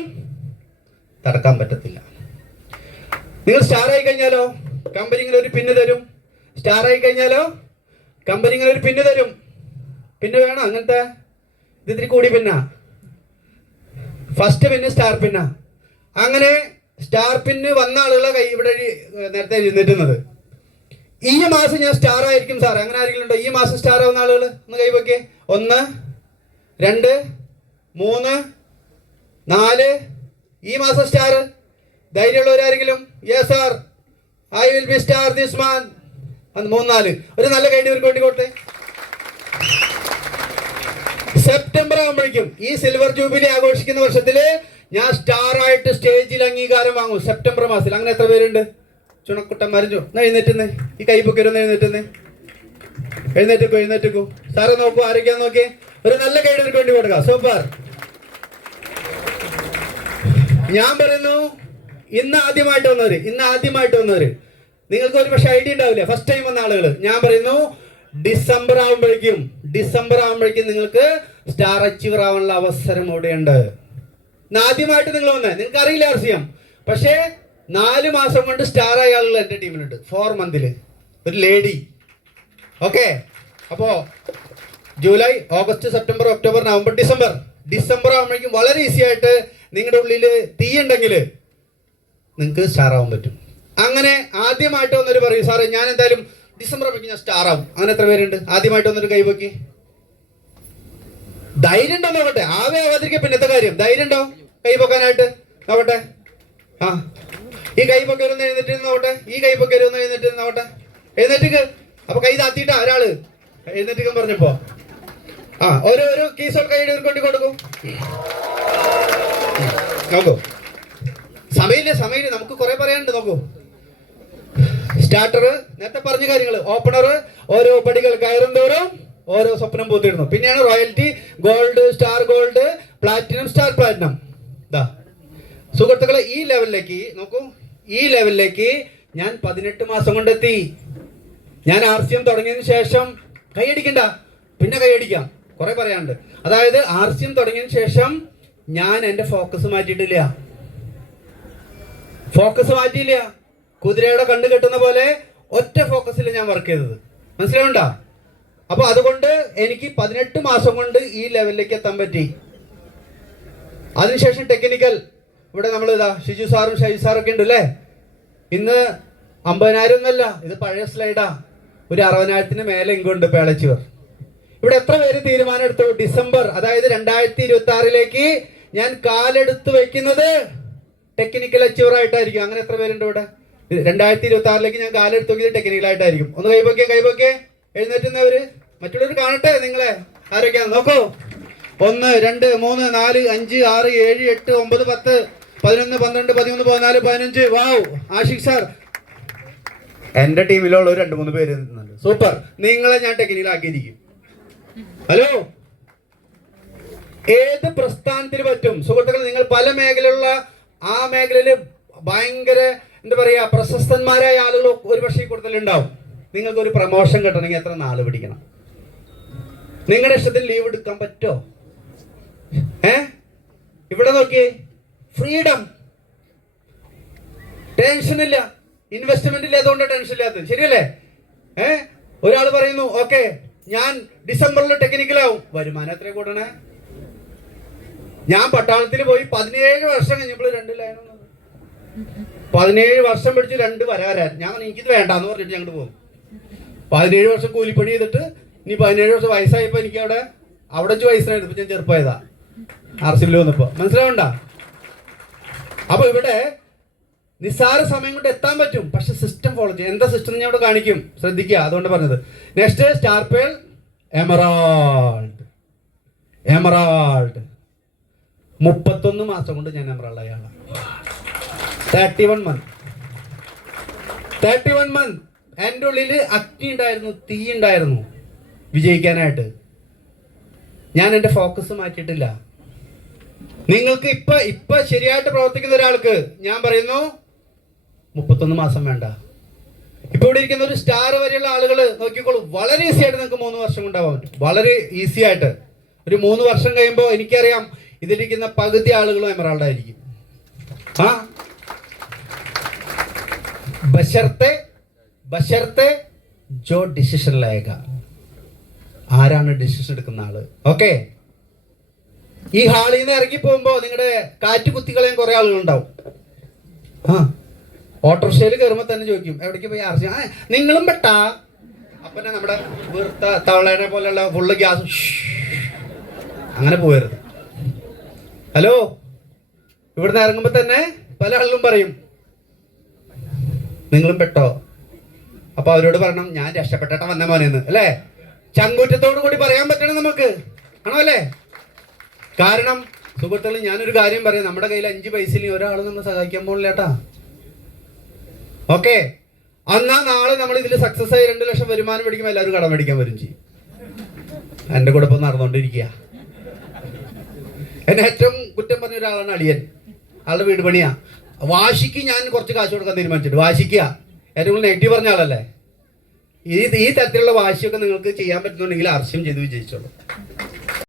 തടക്കാൻ പറ്റത്തില്ല. നിങ്ങൾ സ്റ്റാർ ആയി കഴിഞ്ഞാലോ കമ്പനി ഇങ്ങനെ ഒരു പിന്ന് തരും. സ്റ്റാർ ആയി കഴിഞ്ഞാലോ കമ്പനി ഇങ്ങനെ ഒരു പിന്ന് തരും. പിന്നെ വേണം അങ്ങനത്തെ ഇതിരി കൂടി പിന്നാ, ഫസ്റ്റ് പിന്ന് സ്റ്റാർ പിന്നാ. അങ്ങനെ സ്റ്റാർ പിന്ന് വന്ന ആളുകളെ കൈ ഇവിടെ നേരത്തെ എഴുന്നേറ്റുന്നത്. ഈ മാസം ഞാൻ സ്റ്റാർ ആയിരിക്കും സാറേ, അങ്ങനെ ആരെങ്കിലും ഉണ്ടോ? ഈ മാസം സ്റ്റാർ ആവുന്ന ആളുകൾ ഒന്ന് കൈവയ്ക്കേ. 1, 2, 3, 4. ഈ മാസം സ്റ്റാർ ധൈര്യമുള്ളവരാരെങ്കിലും? Yes sir, I will be star this man. 3, 4. ഒരു നല്ല കൈ ഇവർക്ക് വേണ്ടി കൊടുത്തേ. സെപ്റ്റംബർ ആകുമ്പോഴേക്കും ഈ സിൽവർ ജൂബിലി ആഘോഷിക്കുന്ന വർഷത്തില് ഞാൻ സ്റ്റാർ ആയിട്ട് സ്റ്റേജിൽ അംഗീകാരം വാങ്ങും. സെപ്റ്റംബർ മാസത്തിൽ. അങ്ങനെ എത്ര പേരുണ്ട്? ചുണക്കുട്ടന്മാരും എഴുന്നേറ്റുന്നേ, ഈ കൈ പൊക്കരുന്ന് എഴുന്നേറ്റുന്നേ, എഴുന്നേറ്റേക്കൂ. സാറെ നോക്കൂ, ആരൊക്കെയാ നോക്കിയേ. ഒരു നല്ല കൈ ഇവർക്ക് വേണ്ടി കൊടുക്കാം. സൂപ്പർ. ഞാൻ പറയുന്നു, ഇന്ന് ആദ്യമായിട്ട് വന്നവര്, നിങ്ങൾക്ക് ഒരു പക്ഷേ ഐഡിയ ഉണ്ടാവില്ല, ഫസ്റ്റ് ടൈം വന്ന ആളുകൾ. ഞാൻ പറയുന്നു, ഡിസംബർ ആകുമ്പോഴേക്കും നിങ്ങൾക്ക് സ്റ്റാർ അച്ചീവർ ആവാനുള്ള അവസരം ഇവിടെയുണ്ട്. ആദ്യമായിട്ട് നിങ്ങൾ വന്നേ, നിങ്ങൾക്ക് അറിയില്ല ആർസിയം, പക്ഷേ 4 മാസം കൊണ്ട് സ്റ്റാർ ആയ ആളുകൾ എൻ്റെ ടീമിലുണ്ട്. 4 മന്തിൽ ഒരു ലേഡി. ഓക്കെ, അപ്പോൾ July, August, September, October, November, December ആകുമ്പോഴേക്കും വളരെ ഈസി ആയിട്ട് നിങ്ങളുടെ ഉള്ളിൽ തീയുണ്ടെങ്കിൽ നിങ്ങൾക്ക് സ്റ്റാർ ആവാൻ പറ്റും. അങ്ങനെ ആദ്യമായിട്ട് വന്നൊരു പറയും, സാറേ ഞാൻ എന്തായാലും ഡിസംബർ ആകുമ്പോഴേക്കും ഞാൻ സ്റ്റാർ ആവും. അങ്ങനെ എത്ര പേരുണ്ട്? ആദ്യമായിട്ട് വന്നൊരു കൈപൊക്കി. ധൈര്യം ഉണ്ടോ നോക്കട്ടെ, ആവാതിരിക്കുക. പിന്നത്തെ കാര്യം ധൈര്യം ഉണ്ടോ കൈപൊക്കാനായിട്ട്? നോക്കട്ടെ. ആ, ഈ കൈപൊക്കരൊന്ന് എഴുന്നേറ്റ് നോക്കട്ടെ. ഈ കൈപൊക്കരൊന്ന് എഴുന്നേറ്റ് നോക്കട്ടെ. എഴുന്നേറ്റ്. അപ്പൊ കൈ താത്തിട്ടാ ഒരാള് എഴുന്നേറ്റ് പറഞ്ഞപ്പോ ഓരോ കീസോൾ കൈയുടെ കൊണ്ട് കൊടുക്കും. നോക്കൂ, സമയമില്ല, നമുക്ക് കുറെ പറയാനുണ്ട്. നോക്കൂ, സ്റ്റാർട്ടർ നേരത്തെ പറഞ്ഞ കാര്യങ്ങൾ, ഓപ്പണർ ഓരോ പടികൾ കയറും തോറും ഓരോ സ്വപ്നം പൂത്തിടുന്നു. പിന്നെയാണ് royalty, gold, star gold, platinum, star platinum. സുഹൃത്തുക്കളെ, ഈ ലെവലിലേക്ക് നോക്കൂ, ഈ ലെവലിലേക്ക് ഞാൻ 18 മാസം കൊണ്ടെത്തി. ഞാൻ ആർസിയം തുടങ്ങിയതിന് ശേഷം കൈയടിക്കണ്ട, പിന്നെ കൈയടിക്കാം, കുറെ പറയാനുണ്ട്. അതായത് ആർസിയം തുടങ്ങിയതിന് ശേഷം ഞാൻ എൻ്റെ ഫോക്കസ് മാറ്റിയിട്ടില്ല. കുതിരയുടെ കണ്ണ് കെട്ടുന്ന പോലെ ഒറ്റ ഫോക്കസിൽ ഞാൻ വർക്ക് ചെയ്തത്. മനസ്സിലാവുണ്ടോ? അപ്പൊ അതുകൊണ്ട് എനിക്ക് 18 മാസം കൊണ്ട് ഈ ലെവലിലേക്ക് എത്താൻ പറ്റി. അതിനുശേഷം ടെക്നിക്കൽ, ഇവിടെ നമ്മൾ ഷിജു സാറും ഷൈജു സാറൊക്കെ ഉണ്ട് അല്ലേ. ഇന്ന് 50,000 ഒന്നല്ല, ഇത് പഴയ സ്ലൈഡാ. ഒരു 60,000-ന് മേലെ ഇങ്ങോട്ട് പേളച്ചിവർ. ഇവിടെ എത്ര പേര് തീരുമാനം എടുത്തു? ഡിസംബർ, അതായത് 2026 ഞാൻ കാലെടുത്ത് വെക്കുന്നത് ടെക്നിക്കൽ അച്ചീവർ ആയിട്ടായിരിക്കും. അങ്ങനെ എത്ര പേരുണ്ട് ഇവിടെ? 2026 ഞാൻ കാലെടുത്ത് നോക്കിയത് ടെക്നിക്കൽ ആയിട്ടായിരിക്കും. ഒന്ന് കൈപൊക്കെ എഴുന്നേറ്റുന്നവര്, മറ്റുള്ളവർ കാണട്ടെ നിങ്ങളെ ആരൊക്കെയാണ്. നോക്കൂ, 1, 2, 3, 4, 5, 6, 7, 8, 9, 10, 11, 12, 13, 14, 15. വാവ്, ആഷിഖ് സാർ എന്റെ ടീമിലുള്ള ഒരു 2-3 പേര്. സൂപ്പർ. നിങ്ങളെ ഞാൻ ടെക്നിക്കലാക്കിയിരിക്കും. ഹലോ, ഏത് പ്രസ്ഥാനത്തിൽ പറ്റും സുഹൃത്തുക്കൾ? നിങ്ങൾ പല മേഖലയിലുള്ള ആ മേഖലയിൽ ഭയങ്കര എന്താ പറയാ പ്രശസ്തന്മാരായ ആളുകൾ ഒരുപക്ഷെ കൂടുതലുണ്ടാവും. നിങ്ങൾക്ക് ഒരു പ്രമോഷൻ കിട്ടണമെങ്കിൽ എത്ര നാൾ പിടിക്കണം? നിങ്ങളുടെ ഇഷ്ടത്തിൽ ലീവ് എടുക്കാൻ പറ്റുമോ? ഇവിടെ നോക്കിയേ, ഫ്രീഡം, ടെൻഷൻ ഇല്ല, ഇൻവെസ്റ്റ്മെന്റ് ഇല്ല, അതുകൊണ്ട് ടെൻഷൻ ഇല്ലാത്തത്. ശരിയല്ലേ? ഒരാൾ പറയുന്നു, ഓക്കെ ഞാൻ ഡിസംബറിൽ ടെക്നിക്കലാവും. വരുമാനം എത്ര കൂടണേ? ഞാൻ പട്ടാളത്തിൽ പോയി 17 വർഷം കഴിഞ്ഞപ്പോൾ 2 ലൈൻ 17 വർഷം പിടിച്ച് 2 വരാൻ. ഞാൻ എനിക്കിത് വേണ്ടാന്ന് പറഞ്ഞിട്ട് ഞങ്ങൾ പോകും. 17 വർഷം കൂലിപ്പണി ചെയ്തിട്ട് ഇനി 17 വർഷം വയസ്സായപ്പോ എനിക്ക് അവിടെ വെച്ച് വയസ്സായത്. ഇപ്പൊ ഞാൻ ചെറുപ്പമായതാ ആർസിയിൽ വന്നപ്പോ. മനസ്സിലാവണ്ട? അപ്പൊ ഇവിടെ നിസ്സാര സമയം കൊണ്ട് എത്താൻ പറ്റും, പക്ഷെ സിസ്റ്റം ഫോളോ ചെയ്യും. എന്താ സിസ്റ്റം ഞാൻ ഇവിടെ കാണിക്കും, ശ്രദ്ധിക്കുക. അതുകൊണ്ട് പറഞ്ഞത്. Next star pearl, emerald. 31 മാസം കൊണ്ട് ഞാൻ എമറാൾഡ് ആയാണ്. 31 month. 31 month. എൻ്റെ ഉള്ളിൽ അഗ്നി ഉണ്ടായിരുന്നു, തീ ഉണ്ടായിരുന്നു വിജയിക്കാനായിട്ട്. ഞാൻ എൻ്റെ ഫോക്കസ് മാറ്റിയിട്ടില്ല. നിങ്ങൾക്ക് ഇപ്പൊ ശരിയായിട്ട് പ്രവർത്തിക്കുന്ന ഒരാൾക്ക് ഞാൻ പറയുന്നു 31 മാസം വേണ്ട. ഇപ്പൊ ഇവിടെ ഇരിക്കുന്ന ഒരു സ്റ്റാർ വരെയുള്ള ആളുകൾ നോക്കിക്കോളൂ, വളരെ ഈസി ആയിട്ട് നിങ്ങൾക്ക് 3 വർഷം കൊണ്ടാവാൻ പറ്റും. വളരെ ഈസി ആയിട്ട് ഒരു 3 വർഷം കഴിയുമ്പോൾ എനിക്കറിയാം ഇതിലിരിക്കുന്ന പകുതി ആളുകളും എമറാൾഡ് ആയിരിക്കും. ആ ബശർത്തെ ജോ ഡിസിഷൻ ലായക. ആരാണ് ഡിസിഷൻ എടുക്കുന്ന ആള്? ഓക്കെ, ഈ ഹാളിൽ നിന്ന് ഇറങ്ങി പോകുമ്പോ നിങ്ങളുടെ കാറ്റ് കുത്തികളയും കുറെ ആളുകളുണ്ടാവും. ആ ഓട്ടോറിക്ഷയിൽ കയറുമ്പോൾ തന്നെ ചോദിക്കും എവിടേക്ക് പോയി ആർജി, നിങ്ങളും പെട്ടാ. അപ്പനെ നമ്മുടെ വീർത്ത തവളേനെ പോലെയുള്ള ഫുള്ള് ഗ്യാസ് അങ്ങനെ പോകരുത്. ഹലോ, ഇവിടുന്ന് ഇറങ്ങുമ്പോൾ തന്നെ പല ആളുകളും പറയും നിങ്ങളും പെട്ടോ. അപ്പൊ അവരോട് പറയണം ഞാൻ രക്ഷപ്പെട്ടേട്ട വന്ന മോനെന്ന്, അല്ലേ? ചങ്കൂറ്റത്തോടു കൂടി പറയാൻ പറ്റണം നമുക്ക്, ആണോ അല്ലേ? കാരണം സുഹൃത്തുക്കൾ, ഞാനൊരു കാര്യം പറയാം, നമ്മുടെ കയ്യിൽ 5 പൈസയിൽ ഒരാൾ നമ്മൾ സഹായിക്കാൻ പോകില്ലേട്ടാ. ഓക്കെ, അന്നാ നാളെ നമ്മൾ ഇതിൽ സക്സസ് ആയി 2 ലക്ഷം വരുമാനം മേടിക്കുമ്പോൾ എല്ലാവരും കടം മേടിക്കാൻ വരും ചെയ്യും. എൻ്റെ കൂടെ ഇപ്പം നടന്നുകൊണ്ടിരിക്കുക. എന്നെ ഏറ്റവും കുറ്റം പറഞ്ഞ ഒരാളാണ് അളിയൻ. ആളുടെ വീട് പണിയാ. വാശിക്ക് ഞാൻ കുറച്ച് കാശ് കൊടുക്കാൻ തീരുമാനിച്ചിട്ട് വാശിക്കുക. ഏറ്റവും കൂടുതൽ നെഗറ്റീവ് പറഞ്ഞ ആളല്ലേ. ഈ തരത്തിലുള്ള വാശിയൊക്കെ നിങ്ങൾക്ക് ചെയ്യാൻ പറ്റുന്നുണ്ടെങ്കിൽ ആർസ്യം ചെയ്ത് വിജയിച്ചോളൂ.